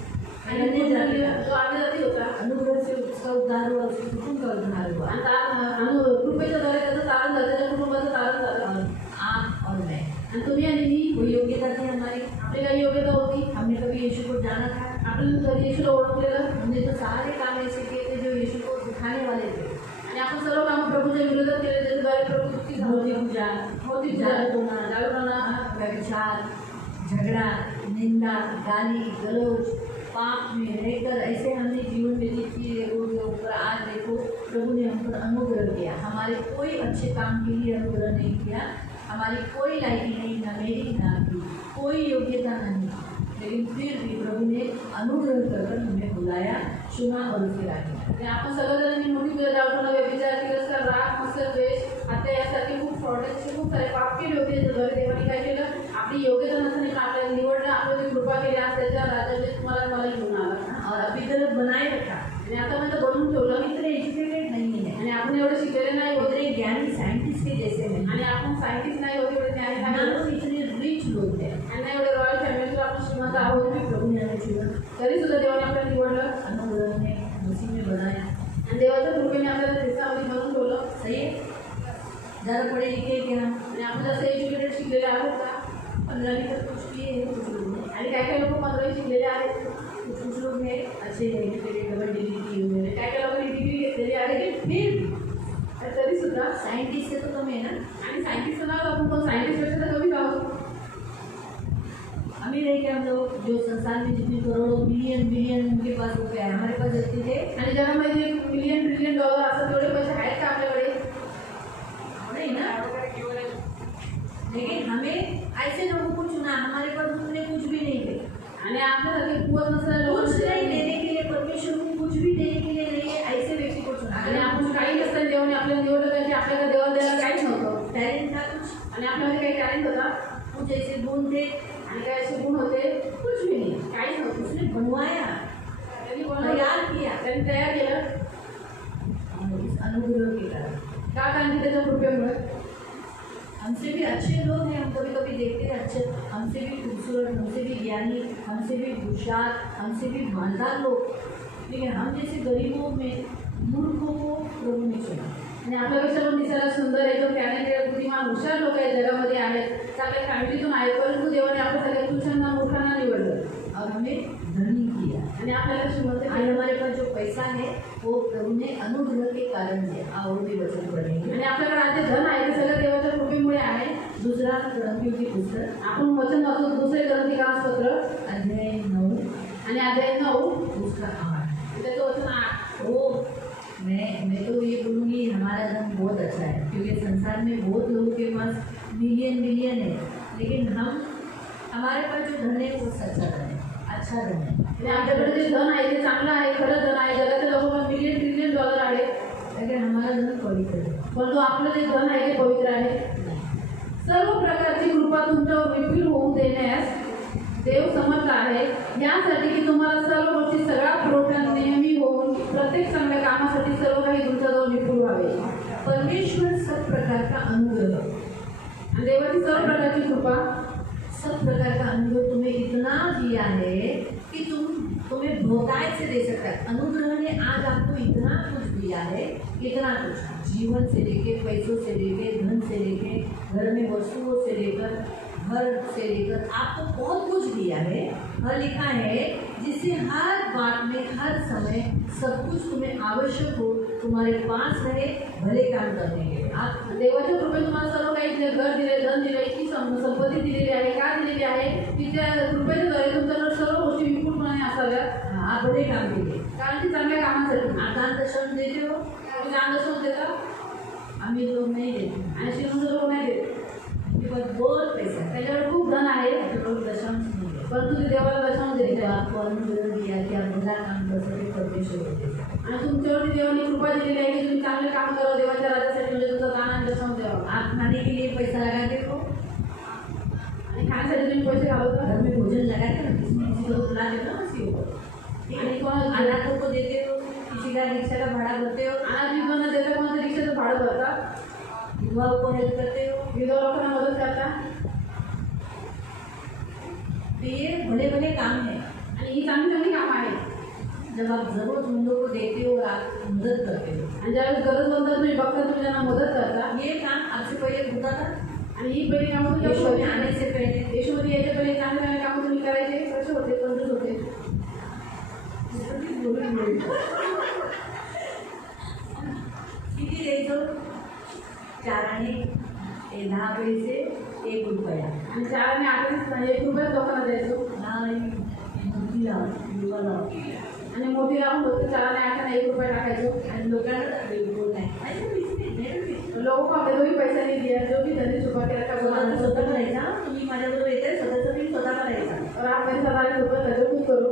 आणि अन्य जाति का जो आदिजाती होता अनुग्रह से उसका उद्धार हुआ, उसके कुटुंब का उद्धार हुआ। आणि कृपेच्या द्वारे त्याचं तारण झालं, त्याच्या कुटुंबाचं तारण झालं. और आप और मैं, आणि तुम्ही आणि मी, कोई योग्यता थी हमारी, आपली काही योग्यता होती, हमने कभी यीशु को जाना था, आपण कधी येशूला ओळखलेलं, हमने तो सारे काम ऐसे किए थे जो यीशु को दिखाने वाले थे। आणि आपण सर्व कामं प्रभूच्या विरोधात केले, त्याच्याद्वारे प्रभू तृप्ती मूर्ति झाली. पूजा, होती जादूटोना, जागरणा, व्यभिचार, झगड़ा, निंदा, गाली गलौज, पाप में रहकर ऐसे हमने जीवन व्यतीत किए रोड के ऊपर, आज देखो प्रभु ने हम पर अनुग्रह किया। हमारे कोई अच्छे काम के लिए अनुग्रह नहीं किया, हमारी कोई लायकी नहीं, ना मेरी ना आपकी, कोई योग्यता नहीं, लेकिन फिर भी प्रभु ने अनुग्रह कर हमें बुलाया, चुना और उसके राजी। आणि आपण सर्वजणांनी मोठी पूजा लावताना व्यभिचार, तिरस्कार, राग, मत्सर, द्वेष, हत्या यासारखे खूप फ्रॉडचे खूप सारे पाप केले होते। जर देवाने काय केलं, आपली योग्यता नसताना आपल्याला निवडलं, आपल्याला कृपा केली, आज त्याच्या राज्यामध्ये तुम्हाला मला घेऊन आला और अभी तरफ बनाए रखा। आणि आता म्हणजे बनवून ठेवलं मी इतने एजुकेटेड नहीं है आणि आपण एवढे शिकलेले नाही होते उतने ज्ञानी साइंटिस्ट के जैसे नहीं, आणि आपण सायंटिस्ट नाही होते, एवढे ज्ञानी नाही ना होते तो इतने रिच लोग हैं। आणि एवढे रॉयल फॅमिलीला आपण श्रीमंत आहोत, प्रभु ने हमें चुना, तरी सुद्धा देवाने आपल्याला निवडलं अनुग्रह ने उसी में बनाया। आणि देवाच्या कृपेने आपल्याला ख्रिस्तामध्ये बनवून ठेवलं। सही है, ज़्यादा पढ़े लिखे क्या हम, आणि आपण जसं एज्युकेटेड शिकलेले आहोत का, 15वीं तक कुछ किए हैं कुछ लोग हैं, आणि काय काय लोक 15वी शिकलेले आहेत, कुछ लोग हैं अच्छे एजुकेटेड, डबल डिग्री किए हुए हैं, काय काय लोकांनी डिग्री घेतलेली आहे, फिर तरी सुद्धा साइंटिस्ट से तो कम है ना। आणि सायंटिस्ट नाव आपण कोण सायंटिस्टपेक्षा तर कमीच आहोत। अमीर है क्या हम लोग, जो संसार में जितने करोड़ों बिलियन बिलियन उनके पास रुपये है, हमारे पास इतने थे आणि जगामध्ये मिलियन ट्रिलियन डॉलर असं तेवढे पैसे आहेत का आपल्याकडे, नहीं ना। लेकिन हमें ऐसे लोगों को चुना, हमारे पास उतने कुछ भी नहीं थे, आणि आपल्यासारखे कुवत नसलेले लोक कुछ नहीं देने के लिए, परमेश्वर को कुछ भी देने के लिए नहीं है, ऐसे व्यक्ति को चुना। आणि आपण काही नसताना देवाने आपल्याला निवडलं पाहिजे, आपल्याला देवाला द्यायला काहीच नव्हतं, टैलेंट था कुछ, आणि आपल्याला काही टॅलेंट होता कुछ ऐसे गुण थे, आणि काय असे गुण होते, कुछ भी नहीं, काहीच नव्हतं। उसने बनवाया, त्यांनी बनवलं, तैयार किया, त्यांनी तयार केलं और इस अनुग्रह के कारण का, कारण की त्याच्या कृपेमुळे हमसे भी अच्छे लोग हैं, हम कभी कभी देखते हैं अच्छे, हमसे भी खूबसूरत, हमसे भी ज्ञानी, हमसे भी होशियार, हमसे भी मालदार लोग, लेकिन हम जैसे गरीबों में मूर्खों को प्रभु ने चुना। आणि आपल्यापेक्षा पण दिसायला सुंदर, एकदम टॅलेंटेड, बुद्धिमान, हुशार लोक आहेत जगामध्ये आहेत, चांगल्या फॅमिलीतून आहेत, परंतु देवाने आपल्यासारख्या तुझ्यांना मूर्खांना निवडलं और हमें धनी किया। आणि आपल्याला श्रीमंत आज हमारे पास जो पैसा है वो प्रभु ने अनुग्रह के कारण दिया। और भी वचन पढ़ेंगे। आणि आपल्याकडे आज जे धन आहे ते सगळं देवाच्या कृपेमुळे आहे। दूसरा ग्रंथियों की पुस्तक, आपण वचन वाचू दुसरे ग्रंथिकापत्र अध्याय 9 आणि अध्याय 9 उसका 8। त्याचं वचन 8। वो मैं तो ये बोलूँगी हमारा धन बहुत अच्छा है, क्योंकि संसार में बहुत लोगों के पास मिलियन मिलियन है, लेकिन हमारे पास जो धन है वो सच्चा धन है, अच्छा धन है। आणि आपल्याकडे जे धन आहे ते चांगलं आहे, खरं धन आहे। जगातील लोकांना मिलियन ट्रिलियन डॉलर आहे, लेकिन हमारा धन पवित्र है, परंतु आपलं जे धन आहे ते पवित्र आहे। सर्व प्रकारची कृपा तुमच्यावर विपुल होऊन देण्यास देव समर्थ आहे, यासाठी की तुम्हाला सर्व गोष्टी सगळा पुरवठा नेहमी होऊन प्रत्येक चांगल्या कामासाठी सर्व काही तुमच्याजवळ विपुल व्हावे। परमेश्वर सब प्रकार का अनुग्रह, आणि देवाची सर्व प्रकारची कृपा, सब प्रकार का अनुग्रह तुम्हें इतना दिया है कि तुम्हें बहुतायत से दे सकता है। अनुग्रह ने आज आपको इतना कुछ दिया है, इतना कुछ, जीवन से लेके, पैसों से लेके, धन से लेके, घर में वस्तुओं से लेकर, घर से लेकर आपको बहुत कुछ दिया है। और लिखा है जिससे हर बात में, हर समय सब कुछ तुम्हें आवश्यक हो तुम्हारे पास रहे भले काम करने के लिए। आप देवाच्या कृपेने तुम्हाला सर्व काही दिले, घर दिले, धन दिले, इतकी संपत्ती दिलेली आहे। का दिलेली आहे की त्या कृपेद्वारे तुमच्याकडे सर्व गोष्टी विपुलपणे असाव्यात, आप बड़े काम के लिए, कारण की चांगल्या कामासाठी। आदान दशम देते हो, तुम्ही दानदशम देता, अमीर लोग नहीं देते, आणि श्रीमंत लोक नाही देत, उनके पास बहुत पैसा है, त्याच्याकडे खूप धन आहे, तो लोग दशम नहीं देते। परंतु ते देवाला दशम देते। जब आपको अनुग्रह दिया कि आप भला काम कर सके, परमेश्वर को दे सके। आणि तुमच्यावरती देवाने कृपा दिलेली आहे की तुम्ही चांगले काम करावं देवाच्या राज्यासाठी, म्हणजे तुमचा दान आणि दशम द्यावा। आप खाने के लिए पैसा लगाते हो, आणि खाण्यासाठी तुम्ही पैसे घालवता, घर में भोजन लगाते हो, किसी को खिला देते हो, किसी को, आणि कोणाला अनाथों को देते हो, किसी का रिक्शा का भाड़ा भरते हो, अनाथ विधवांना देता, कोणाचं रिक्षाचं भाडं भरता, विधवाओं को हेल्प करते हो, विधवा लोकांना मदत करता। तो ये बड़े बड़े काम हैं। आणि ही चांगली चांगली कामं आहेत। जब आप जरूरतमंदों को देते हो और आप मदद करते हो, आणि ज्यावेळेस गरजवंत तुम्ही बघता, तुम्ही त्यांना मदत करता। ये काम आपसे पहले होता था, आणि ही पहिली कामं तुम्ही यीशु कशी में होती? आने से पहले येशूमध्ये यायच्या पहिले चांगले चांगले कामं तुम्ही करायचे, कसे होते, कोणतेच होते? किती द्यायचो? 4 आणे, 10 पैसे, 1 रुपया, आणि 4 आणि 8 1 रुपये लोकांना द्यायचो। नाही, मूर्ती लावायची, मला आणि मोठी राहून होते 4 आणि 8 आणि 1 रुपया टाकायचो आणि लोकांना बिलकुल नाही लोक को आपल्याला भी पैसा नहीं दिया जो भी धनी छुपा के रखा मला बोला स्वतः करायचा तुम्ही माझ्याबरोबर येते स्वतःचं मी स्वतः करायचा और आप मेरे साथ आए रुपये तजर्बा करो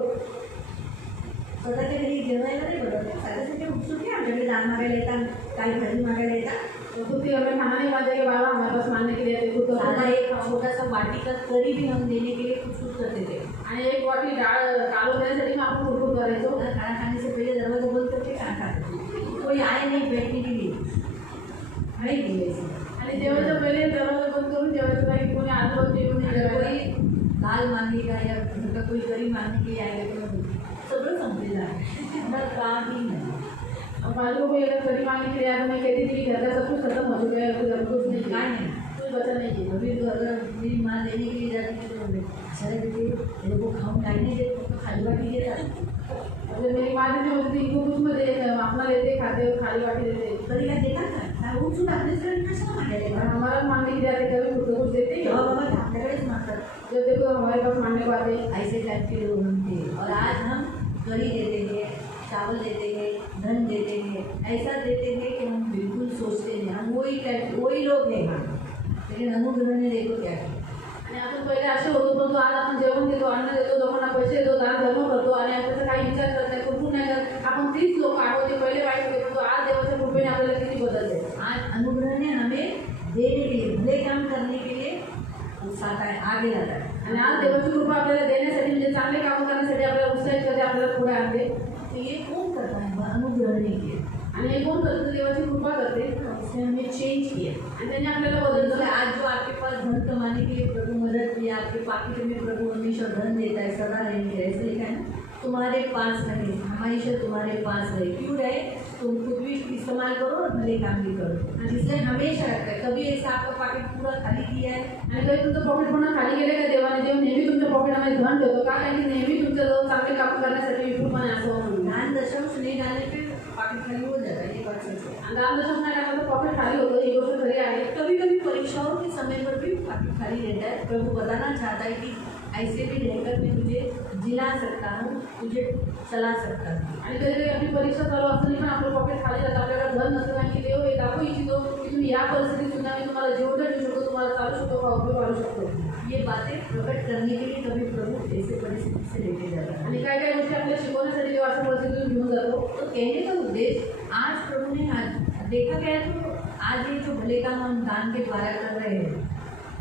स्वतःच्या घरी जेवायला नाही बरोबर साध्यासाठी उत्सुक आहे आमच्याकडे दान मागायला येतात काही भाजी मागायला येतात तो खुद ही हमें खाना नहीं मांगे के बाबा हमारे पास मांगने के लिए आते खुद साधा एक छोटासा वाटी का तरी भी हम देने के लिए उत्सुक करते थे आणि एक वाटी डाळ काढून देण्यासाठी मी आपण कुरकुर करायचो खाना खाने से पहले दरवाजा बंद करके खाना खाते कोई आए नहीं बैठने के लिए है नहीं ऐसे आणि जेवायच्या पहिले दरवाजा बंद करून जेवायचं नाही कोणी आजूबाजू जेवून अगर जेवायचं कोई दाल मांगेगा या उनका कोई करी मांगने के लिए आएगा तो सगळं संपलेलं आहे ना काही नाही मालूम को अगर करी मांगने के लिए आया तो मैं कहती थी कि घर का सब कुछ खत्म हो चुका है कुछ कुछ नहीं काय नाही कोई बचा नहीं है अभी तो अगर मेरी माँ लेने के लिए जाती थी तो अच्छा बेटे मेरे को खाऊं खाई नहीं देते तो खाली बाटी देता अगर मेरी माँ ने बोलती थी इनको कुछ मत दे अपना लेते खाते खाली बाटी देते कधी काय देतात का उठून आपलेच कशाला मागायला और हमारा मांगने के लिए आते कभी खुद को कुछ देते ही तेव्हा नहीं। बाबा आपल्याकडेच मागतात जब देखो हमारे पास मांगने को आते ऐसे टाइप के लोग हम थे और आज हम कड़ी देते हैं चावल देते हैं धन देते हैं ऐसा देते हैं कि हम बिल्कुल सोचते नहीं हम वही लोग हैं हम लेकिन अनुग्रह ने देखो क्या किया आणि आपण पहिले असे होतो परंतु आज आपण जेवण देतो अन्न देतो लोकांना पैसे देतो दान धर्म करतो आणि त्याचा काही विचार करत नाही कुठून नाही करत आपण तीच लोक आहोत जे पहिले वाईट होते परंतु आज देवाच्या कृपेने आपल्याला किती बदलते आज अनुग्रह ने हमें देने के लिए भले काम करने के लिए उत्साहता है आगे लाता है आणि आज देवाची कृपा आपल्याला देण्यासाठी म्हणजे चांगले काम करण्यासाठी आपल्याला उत्साहित करते आपल्याला पुढे आणते तो ये कौन करता है वह अनुग्रह ने किया आणि हे कोण करतो देवाची कृपा करते उसने हमें चेंज किया आणि त्याने आपल्याला बदलतो तो आज जो आपके पास धन कमाने के लिए प्रभु मदद किया आपके पाकिट में प्रभु हमेशा धन देता है सदा रहेंगे ऐसे लिखा है ना तुम्हारे पास रहे हमेशा तुम्हारे पास रहे क्यों रहे तुम खुद भी इस्तेमाल करो और भले काम भी करो इसलिए हमेशा रखता है कभी ऐसा आपका पाकिट पूरा खाली किया है आणि काही तुमचं पॉकेट पूर्ण खाली गेले का देवाने देव नेहमी तुमच्या पॉकेटमध्ये धन ठेवतो का कारण की नेहमी तुमच्याजवळ चांगले काम करण्यासाठी विपुलपणे असं म्हणून दान दशंश नहीं डालने पे पाकिट खाली हो जाता है ये बात सच है आणि दान दशक नाही टाकलं तर पॉकेट खाली होतं ही गोष्ट खरी आहे कभी कभी परीक्षाओं के समय पर भी पाकिट खाली रहता है प्रभु बताना चाहता है कि ऐसे भी रहकर मैं तुझे जिला सकता हूँ तुझे चला सकता हूँ आणि कधी आपली परीक्षा चालू असताना पण आपलं पॉकेट खाली जातं आपल्याकडे धन नसतं कारण की देव हे दाखवू इच्छितो की तुम्ही या परिस्थितीत सुद्धा मी तुम्हाला जेवढं देऊ शकतो तुम्हाला चालू शकतो का उपयोग करू शकतो ये बातें प्रकट करने के लिए कभी प्रभु ऐसे परिस्थिति से लेके जाता है आणि काय काय गोष्टी आपल्याला शिकवण्यासाठी देव अशा परिस्थितीतून घेऊन जातो तो कहने का उद्देश्य आज प्रभु ने आज देखा गया तो आज ये जो भले काम हम दान के द्वारा कर रहे हैं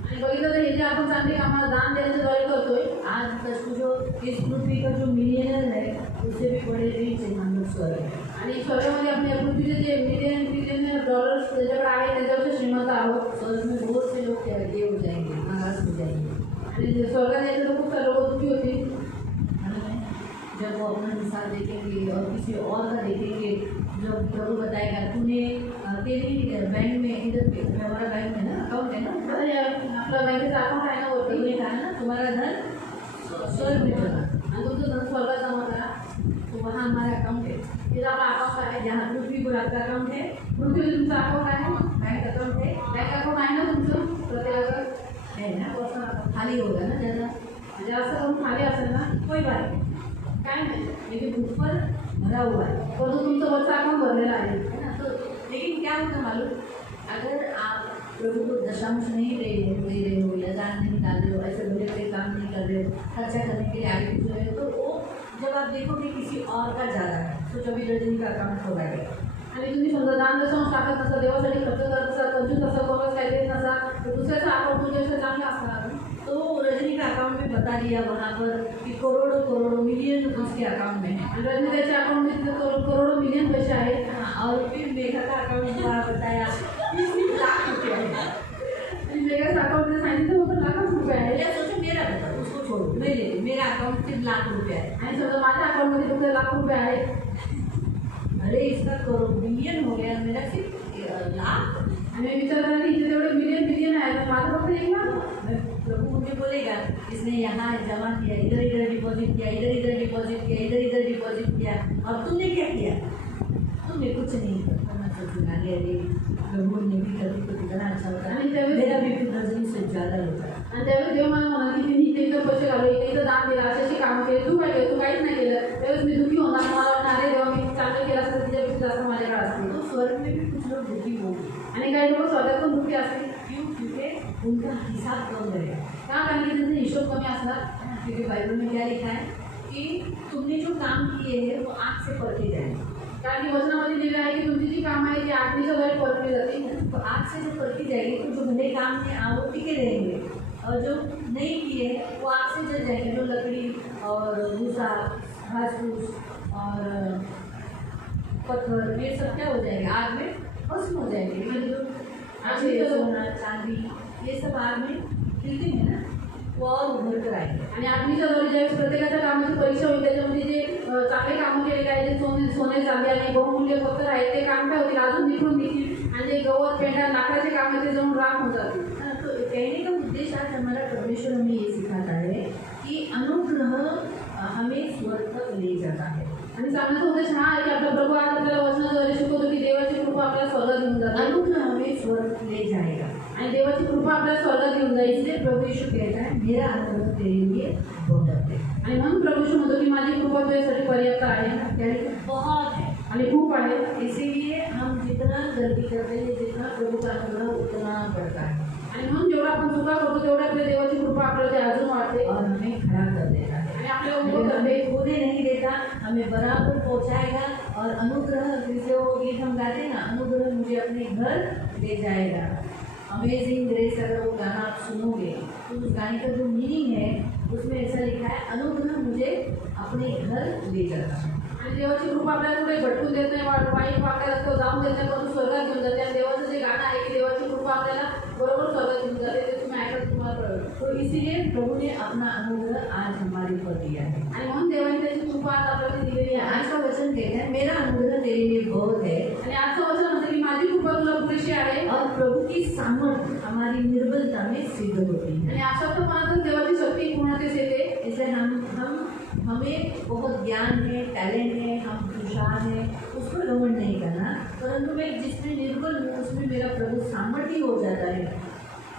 आणि बघितलं तर हे जे आपण चांगले कामाला दान देण्याच्याद्वारे करतोय आज तक जो इस पृथ्वी का जो मिलियनर है उससे भी बड़े रिच है हम लोग स्वर्ग है आणि स्वर्गामध्ये आपल्या पृथ्वीचे जे मिलियन डॉलर्स त्याच्याकडे आहे त्याच्यापेक्षा श्रीमंत आहोत स्वर्ग में बहुत से लोग ये हो जाएंगे महाराज हो जाएंगे आणि जे स्वर्गात यायचे तर खूप सारे लोक दुःखी होती जब वो अपना मिसाल देखेंगे और किसी और का देखेंगे जब प्रभु बताएगा तूने तेरी बैंक में इधर पे हमारा बैंक में ना अकाउंट है ना आणि आपला बँकेचा अकाउंट आहे ना वरती तूने कहा ना तुम्हारा धन स्वर्ग में चला आणि तुमचं धन स्वर्गात जमा करा तो वहाँ हमारा अकाउंट है तिथं आपला अकाउंट आहे जहाँ पृथ्वी पर आपका अकाउंट है पृथ्वीवर तुमचं अकाउंट आहे बैंक अकाउंट है बँक अकाउंट आहे ना तुमचं प्रत्येकाचं है ना पर्सनल अकाउंट खाली होगा ना ज़्यादा म्हणजे असं करून खाली असेल ना कोई बात नहीं काय नाही लेकिन ऊपर भरा हुआ है परंतु तुमचं वरचं अकाउंट भरलेलं आहे है ना तो लेकिन क्या होता मालूम अगर आप प्रभु को दशांश नहीं दे रहे हो या दान नहीं डाल रहे हो ऐसे बड़े बड़े काम नहीं कर रहे हो खर्चा करने के लिए आगे पीछे रहे हो तो वो जब आप देखोगे किसी और का ज़्यादा है तो 24 रजनी का अकाउंट होगा आणि तुम्ही समजा दान दशांश टाकत नसा देवासाठी खर्च करत असा कंजूस असा कोणाच काय देत नसा तर दुसऱ्याचा अकाउंट तुमच्यापेक्षा चांगला असणार तो रजनी का अकाउंट में बता दिया वहाँ पर कि करोड़ों मिलियन उसके अकाउंट में है आणि रजनी त्याच्या अकाउंटमध्ये तिथं करोडो मिलियन पैसे आहेत हाँ, और फिर मेघा का अकाउंट वहाँ बताया 20 लाख रुपये है आणि वेगळ्याच अकाउंटमध्ये सांगितलं होतं लाखच रुपये आहे मेरा सोचो मेरा बता उसको छोड़ो मैं लेती मेरा अकाउंट सिर्फ लाख रुपये है आणि समजा माझ्या अकाउंटमध्ये तुमचे लाख रुपये आहेत अरे इसका करोड़ बिलियन हो गया मेरा सिर्फ लाख आणि मी विचार करा की इथे तेवढे मिलियन आहे तर माझं फक्त 1 लाख प्रभु मुझे बोलेगा इसने यहाँ जमा किया इधर डिपॉजिट किया इधर डिपॉजिट किया इधर डिपॉजिट किया और तुमने क्या किया तुमने कुछ नहीं करना सोचूंगा अरे प्रभु ने भी कर दी तो कितना अच्छा होता आणि त्यावेळेस मेरा भी फिर रजनी से ज़्यादा होता है आणि त्यावेळेस देव मला म्हणाल की तिने इथे इथं पैसे घालवले, इथे इथं दान दिलं, अशी कामं केली, तू काय केलं, तू काहीच नाही केलं. त्यावेळेस मी दुःखी होणार, मला वाटणार अरे देवा मी चांगलं केलं असतं तिच्यापेक्षा जास्त माझ्याकडे असते. तो स्वर्ग में भी कुछ लोग दुखी होंगे। आणि काही लोक स्वतः पण दुःखी असतील. क्यों? क्योंकि उनका हिसाब कम रहेगा। का? कारण की त्यांचा हिशोब कमी असणार. क्योंकि बाइबल में क्या लिखा है कि तुमने जो काम किए हैं वो आँख से परखे जाएंगे। कारण की वचनामध्ये लिहिलं आहे की तुमची जी कामं आहे ती आठवीच्या द्वारे परखली जातील. तो आँख से जो परखी जाएगी तो जो भले काम हैं वो टिके रहेंगे, और जो नहीं किए वो आँख से जल जाएंगे। जो लकड़ी और भूसा, घास फूस और पत्थर, ये सब क्या हो जाएंगे, आग में भस्म हो जाएंगे। मतलब जो अच्छे सोना चांदी ये सब आग में खिलते हैं ना, वो और उभर कर आएंगे। आणि आठवीच्या द्वारे ज्यावेळेस प्रत्येकाच्या कामाची परीक्षा होईल त्याच्यामध्ये जे चांगले कामं केलेले आहे, जे सोने चांदी आणि बहुमूल्य पत्थर आहेत ते काम काय होतील, अजून निघून निघतील. आणि जे गवत पेंढा लाकडाचे काम आहे ते जाऊन राख होऊन जातील. तो कहने का उद्देश्य आज हमारा परमेश्वर हमें ये सिखाता है कि अनुग्रह हमें स्वर्ग तक ले जाता है। आणि सांगण्याचा उद्देश हा आहे की आपला प्रभू आज आपल्याला वचनाद्वारे शिकवतो की देवाची कृपा आपल्याला स्वर्गात घेऊन जाते. अनुग्रह हमें स्वर्ग ले जाएगा। आणि देवाची कृपा आपल्याला स्वर्गात घेऊन जाईल. इसलिए प्रभु यीशु कहता है मेरा अनुग्रह तेरे लिए बहुत है। आणि म्हणून प्रभू यीशु म्हणतो की माझी कृपा तुझ्यासाठी पर्याप्त आहे. यानी बहुत है आणि खूप आहे. इसीलिए हम जितना गलती करते हैं, जितना प्रभु का अनुग्रह उतना बढ़ता है आणि म्हणून जेवढा आपण चुका करतो तेवढा आपल्या देवाची कृपा आपल्याला ते अजून वाढते और हमें खड़ा कर देता है। आणि आपल्याला उभं करते. हमें खोने नहीं देता, हमें बराबर पहुंचाएगा। और अनुग्रह जैसे वो गीत हम गाते हैं ना, अनुग्रह मुझे अपने घर ले जाएगा। अमेजिंग ग्रेस, अगर वो गाना आप सुनोगे तो उस गाने का जो मीनिंग है उसमें ऐसा लिखा है, अनुग्रह मुझे अपने घर ले जाता है। आणि देवाची कृपा आपल्याला कुठे भटकून देत नाही, वाईट वागण्यात असतो जाऊन देत नाही, परंतु स्वर्गात घेऊन जाते. आणि देवाचं जे गाणं आहे की देवाची कृपा आपल्याला बरोबर स्वर्गात घेऊन जाते, ते तुम्ही ऐकत तुम्हाला कळलं. तो इसीलिए प्रभु ने अपना अनुग्रह आज हमारे ऊपर दिया है। आणि म्हणून देवाने त्याची कृपा आज आपल्याला दिलेली आहे. आज का वचन कहता है मेरा अनुग्रह तेरे लिए बहुत है। आणि आजचं वचन म्हणतं की माझी कृपा तुला पुरेशी आहे. और प्रभु की सामर्थ्य हमारी निर्बलता में सिद्ध होती है। आणि अशक्तपणातून देवाची शक्ती पूर्णतेस येते. इसलिए हमें बहुत ज्ञान है, टैलेंट है, हम खुशहाल हैं, उस पर घमंड नहीं करना, परंतु मैं जिसमें निर्बल हूँ उसमें मेरा प्रभु सामर्थ्य हो जाता है,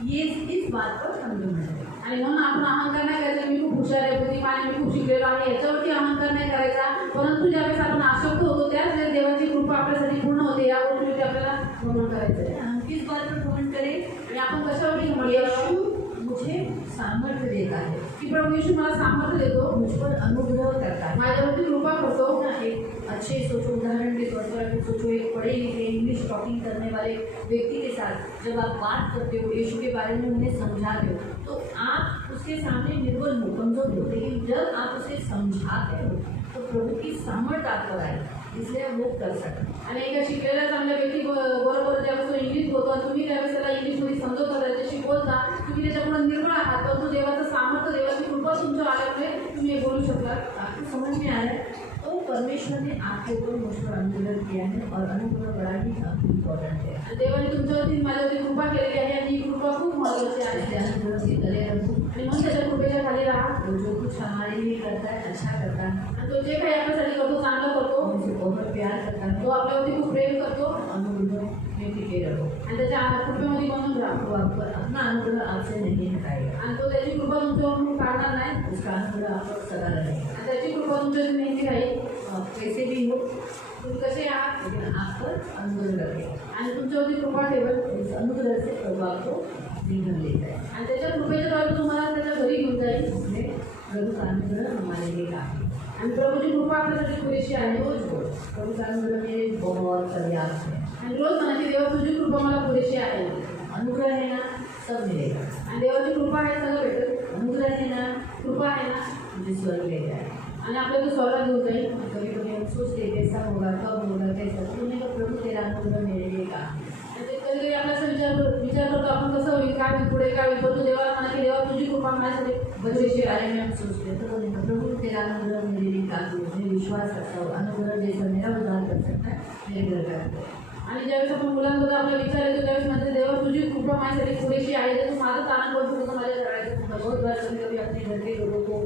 ये इस बात पर हम घमंड है। आणि म्हणून आपण अहंकार नाही करायचा मी खूप हुशार आहे, बुद्धिमान आहे, मी खूप शिकलेलो आहे, याच्यावरती अहंकार नाही करायचा. परंतु ज्यावेळेस आपण आसक्त होतो त्याच वेळेस देवाची कृपा आपल्यासाठी पूर्ण होते, या गोष्टीवरती आपल्याला घमंड करायचं आहे. हम किस बात पर घमंड करें? आणि आपण कशावरती घमंड करावं? यीशु मुझे सामर्थ्य देता है, की प्रभू येशू मला सामर्थ्य देतो, मुझ पर अनुग्रह करता है। माझ्यावरती कृपा करतो. एक अच्छे सोचो, उदाहरण के तौर पर सोचो, एक पढ़े लिखे इंग्लिश टॉकिंग करने वाले व्यक्ति के साथ जब आप बात करते हो, यीशु के बारे में उन्हें समझाते हो, तो आप उसके सामने निर्बल हो, कमजोर हो, लेकिन जब आप उसे समझाते हो तो प्रभु की सामर्थ्य आप पर आए, इसलिए वो कर सकते। आणि एका शिकलेल्या चांगल्या व्यक्ती बरोबर ज्यावेळेस इंग्लिश बोलतो आणि तुम्ही त्यावेळेस त्याला इंग्लिशमध्ये समजवता, त्याच्याशी बोलता, तुम्ही त्याच्याकडून निर्बळ आहात, परंतु देवाचं सामर्थ्य, देवाची कृपा तुमच्या आल्यामुळे तुम्ही हे बोलू शकता. आपको समझ में आ रहा है? तो परमेश्वर ने आपके ऊपर मुझ पर अनुग्रह किया है, और अनुग्रह बड़ा ही इम्पोर्टेंट है। आणि देवाने तुमच्यावरती माझ्यावरती कृपा केलेली आहे आणि ही कृपा खूप महत्त्वाची आहे. इसलिए अनुग्रह से गले रखो, आणि म्हणून त्याच्या कृपेच्या खाली राहा. वो जो कुछ हमारे लिए करता है अच्छा करता है, आणि तो जे काही आपल्यासाठी करतो चांगलं करतो, हमसे बहुत प्यार करता है, तो आपल्यावरती खूप प्रेम करतो. अनुग्रह में टिके रहो, आणि त्याच्या कृपेमध्ये बनून राहा. तो आपको अपना अनुग्रह आपसे नहीं हटाएगा, आणि तो त्याची कृपा तुमच्यावरून काढणार नाही. उसका अनुग्रह आप पर सदा रहेगा। आणि त्याची कृपा तुमच्यावरती नेहमी राहील. आप कैसे भी हो, तुम्ही कसे आहात लेकिन आप पर अनुग्रह रखेगा। आणि तुमच्यावरती कृपा ठेवेल. इस अनुग्रह से प्रभु आपको अपने घर ले जाए, आणि त्याच्या कृपेच्या द्वारे तुम्हाला त्याच्या घरी घेऊन जाईल. इसलिए प्रभु का अनुग्रह हमारे लिए काफी। आणि प्रभूची कृपा आपल्यासाठी पुरेशी आहे. रोज प्रभु का अनुग्रह मेरे बहुत पर्याप्त है। आणि रोज म्हणायची देवा तुझी कृपा मला पुरेशी आहे. अनुग्रह है ना, सब मिलेगा। आणि देवाची कृपा आहे सगळं भेटेल. अनुग्रह है ना, कृपा आहे ना, मुझे स्वर्ग ले जाए। आणि आपल्याला तो स्वर्गात घेऊन जाईल. कभी कभी हम सोचते कैसा होगा, कब होगा, कैसा, तुमने कहा प्रभु तेरा अनुग्रह मेरे लिए काफी है। आणि ते कधी आपला असं विचार करतो आपण कसं होईल, काय होईल, पुढे काय होईल, परंतु देवाला म्हणा की देवा तुझी कृपा माझ्यासाठी बच्चे के बारे में हम सोचते हैं, तो बोले प्रभु तेरा अनुग्रह मेरे लिए काफी है, मैं विश्वास करता हूँ अनुग्रह जैसा मेरा उद्धार कर सकता है, मेरे घर का है। आणि ज्यावेळेस आपण मुलांबद्दल आपला विचार येतो त्यावेळेस म्हणते देवा तुझी कृपा माझ्यासाठी पुरेशी आहे, तर तू माझं तारण करू शकतो माझ्या घराचं. बहुत बार कभी कभी अपने घर के लोगों को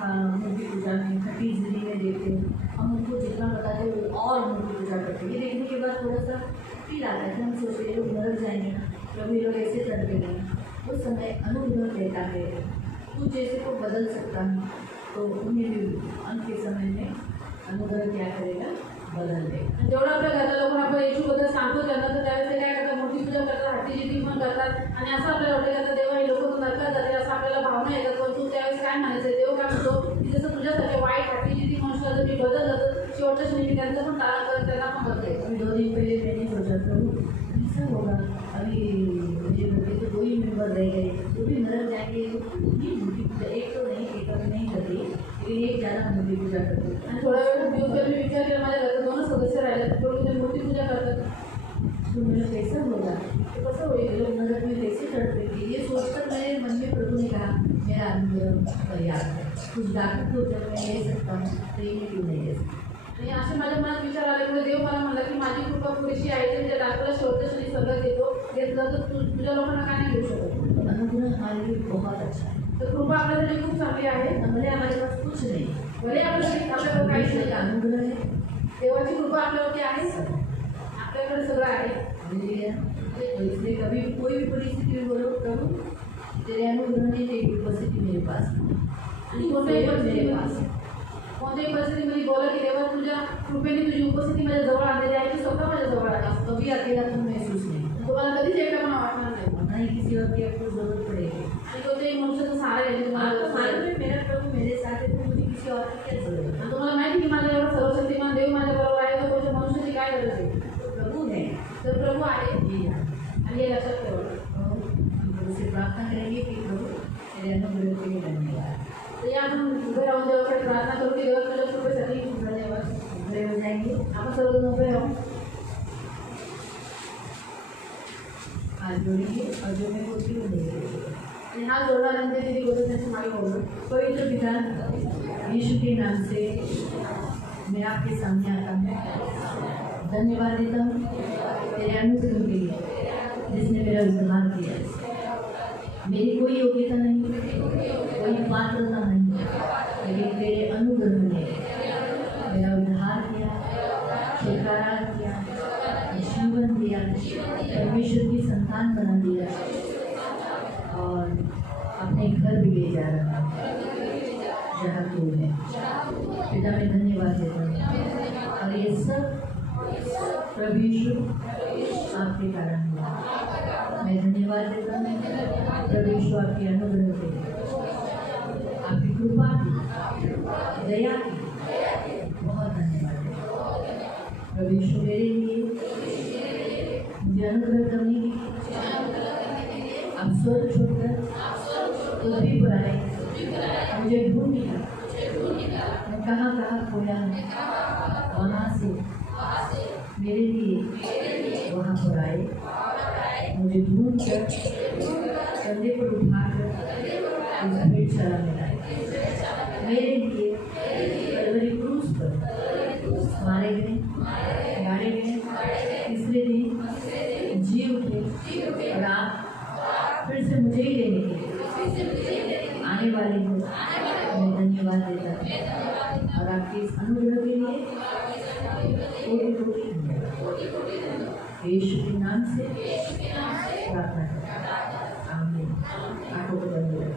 मूर्ति पूजा में खटी जिंदगी में देखते हैं, हम उनको जितना बताते हैं वो और मूर्ति पूजा करते हैं। ये देखने के बाद थोड़ा सा फील आता है कि हम सोचते हैं ये लोग नरक जाएंगे, प्रभु ये लोग ऐसे करते हैं, उस समय अनुग्रह देता है। कुछ जैसे को बदल सकता है, तो उन्हें भी अंत के समय में अनुग्रह क्या करेगा, बदल देगा। जेवढं आपल्या घरातल्या लोकांना आपण येशूबद्दल सांगतो त्यांना, तर त्यावेळेस ते काय करतात, मूर्ती पूजा करतात, हट्टीजिती पण करतात आणि असं आपल्याला वाटतं की आता देवा हे लोक तू नरकात जाते असं आपल्याला भावना येतात. पण तू त्यावेळेस काय म्हणायचं, देव काय म्हणतो की जसं तुझ्यासारखे वाईट हट्टीजिती मनुष्याला जर मी बदललं तर शेवटच्या क्षणी त्यांचं पण तारण करत त्यांना पण बदलेल. अभी 2 दिन पहले मैंने सोचा प्रभु ऐसा होगा, अभी मुझे बच्चे तो 2 ही मेंबर रह गए, तो भी नरक जाएंगे। ये मूर्ति पूजा एक तो नहीं, एक अब नहीं करती, लेकिन एक ज़्यादा मूर्ति पूजा करती। आणि थोड्या वेळ दिवस मी विचार केला, माझ्या घरात 2 सदस्य राहिले, तेवढी ते मूर्ती पूजा करतात. तो मेरा कैसा होगा, ते कसं होईल? लोग नरक में कैसे चढ़ते थे, ये सोचकर मेरे मन में प्रभु ने कहा मेरा अनुग्रह पर्याप्त है, कुछ डाकू को जब मैं ले सकता हूँ तो ये क्यों नहीं ले सकता। आणि असे माझ्या मनात विचार आले, पुढे देव मला म्हणला की माझी कृपा पुरेशी आहे, तर त्या डाक्टरला शेवटच्या क्षणी सगळं घेतलं तर तुझ्या लोकांना काय नाही घेऊ शकत. अनुग्रह हमारे लिए बहुत अच्छा है। तर कृपा आपल्यासाठी खूप चांगली आहे. भले हमारे पास कुछ नहीं, भले आपल्याकडे काहीच परमेश्वर का नाही, अनुग्रह है। देवाची कृपा आपल्यावरती आहे, आपल्याकडे सगळं आहे. हालेलुया। तो इसलिए कभी भी कोई भी परिस्थिति में बोलो प्रभु तेरे अनुग्रह ने तेरी उपस्थिति मेरे पास है। आणि कोणत्याही परिस्थितीमध्ये बोला की देवा तुझ्या कृपेने तुझी उपस्थिती माझ्या जवळ आलेली आहे, की स्वतः माझ्या जवळ आहे. कभी अकेलापन महसूस नहीं, तुम्हाला कधीच एकटा वाटणार नाही ना ही किसी और की आपको जरूरत पड़ेगी। आणि तो ते मनुष्याचा सहारा आहे, आपको तुम्हाला मालूम है मेरा प्रभु मेरे साथ है, तो मुझे किसी और की क्या जरूरत है। आणि तुम्हाला माहिती की माझ्या एवढा सर्वशक्तिमान देव माझ्या बरोबर आहे, तर कोणत्या मनुष्याची काय गरज आहे. तो प्रभु है। तर प्रभू आहे जी हाँ। आणि हे लक्षात ठेवा. हम प्रभु से प्रार्थना करेंगे कि प्रभु तेरे अनुग्रह के लिए धन्यवाद। तर या आपण उभे राहून देवाकडे प्रार्थना करू की देवा तुझ्या कृपेसाठी खूप धन्यवाद. खड़े हो जाएंगे। आपण सर्वजण उभे राहू. हाथ जोड़ेंगे और जो मैं बोलती हूँ नहीं बोलेंगे। आणि हा जोडणाऱ्यांचे तिथे बोलत त्यांची मागे बोलू. पवित्र पिता यीशु के नाम से मैं आपके सामने आता हूँ, धन्यवाद देता हूँ तेरे अनुग्रह के लिए जिसने मेरा उद्धार किया। मेरी कोई योग्यता नहीं, कोई पात्रता नहीं, लेकिन तेरे अनुग्रह ने मेरा उद्धार किया, छुटकारा किया, जीवन दिया, परमेश्वर की संतान बना दिया और अपने घर भी ले जा रहा है जहाँ तू है। पिता मैं धन्यवाद देता हूँ और ये सब प्रभु यीशु आपके कारण हुआ। मैं धन्यवाद देता हूँ प्रभु यीशु आपके अनुग्रह के लिए, आपकी कृपा की, दया की बहुत धन्यवाद देता हूँ। प्रभु यीशु मेरे लिए मुझे अनुग्रह करने की, अब स्वर्ग छोड़कर पृथ्वी पर आए, मुझे ढूंढ लिया, मैं कहाँ कहाँ खोया हूँ, वहाँ से मेरे लिए वहाँ पर आए, मुझे ढूंढ कर कंधे पर उठाकर उस भेड़शाला में लाए। मेरे लिए कलवरी क्रूस पर मारे गए, गाड़े गए, तीसरे दिन जी उठे और आप फिर से मुझे ही लेने के लिए आने वाले हो। मैं धन्यवाद देता हूँ और आपके इस अनुग्रह के लिए कोटि-कोटि धन्यवाद। यीशु के नाम से प्रार्थना करता हूँ, आमीन। आंखों को बंद करें।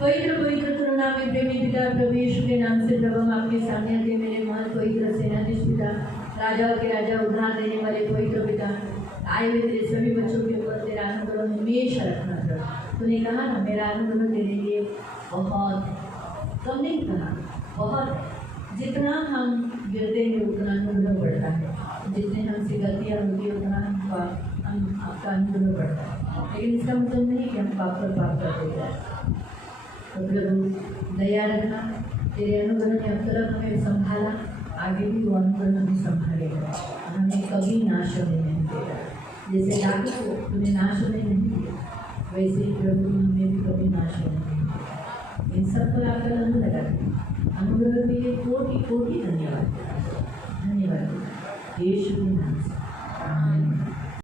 पवित्र पवित्र करुणामय प्रेमी पिता प्रभु यीशु के नाम से प्रभु हम आपके सामने आते मेरे महल पवित्र सेनाधीश पिता, राजाओं के राजा, उद्धार देने वाले पवित्र पिता, आए हुए तेरे सभी बच्चों के ऊपर तेरा अनुग्रह हमेशा रखना प्रभु। तूने कहा ना मेरा अनुग्रह तेरे लिए बहुत, कम नहीं कहा, बहुत। जितना हम गिरते हैं उतना अनुग्रह बढ़ता है, जितने हमसे गलतियाँ होती है उतना हम आपका अनुग्रह बढ़ता है। लेकिन इसका मतलब नहीं कि हम पाप पर पाप करते जाए। तो प्रभु दया रखना, तेरे अनुग्रह ने अब तक हमें संभाला, आगे भी वो अनुग्रह हमें संभालेगा और हमें कभी नाश होने नहीं देगा। जैसे डाकू को तूने नाश होने नहीं दिया, वैसे ही प्रभु हमें भी कभी नाश होने नहीं दिया। इन सब पर आपका नाम लगा, अनुग्रह के लिए कोटि कोटि धन्यवाद, धन्यवाद यीशु के नाम से।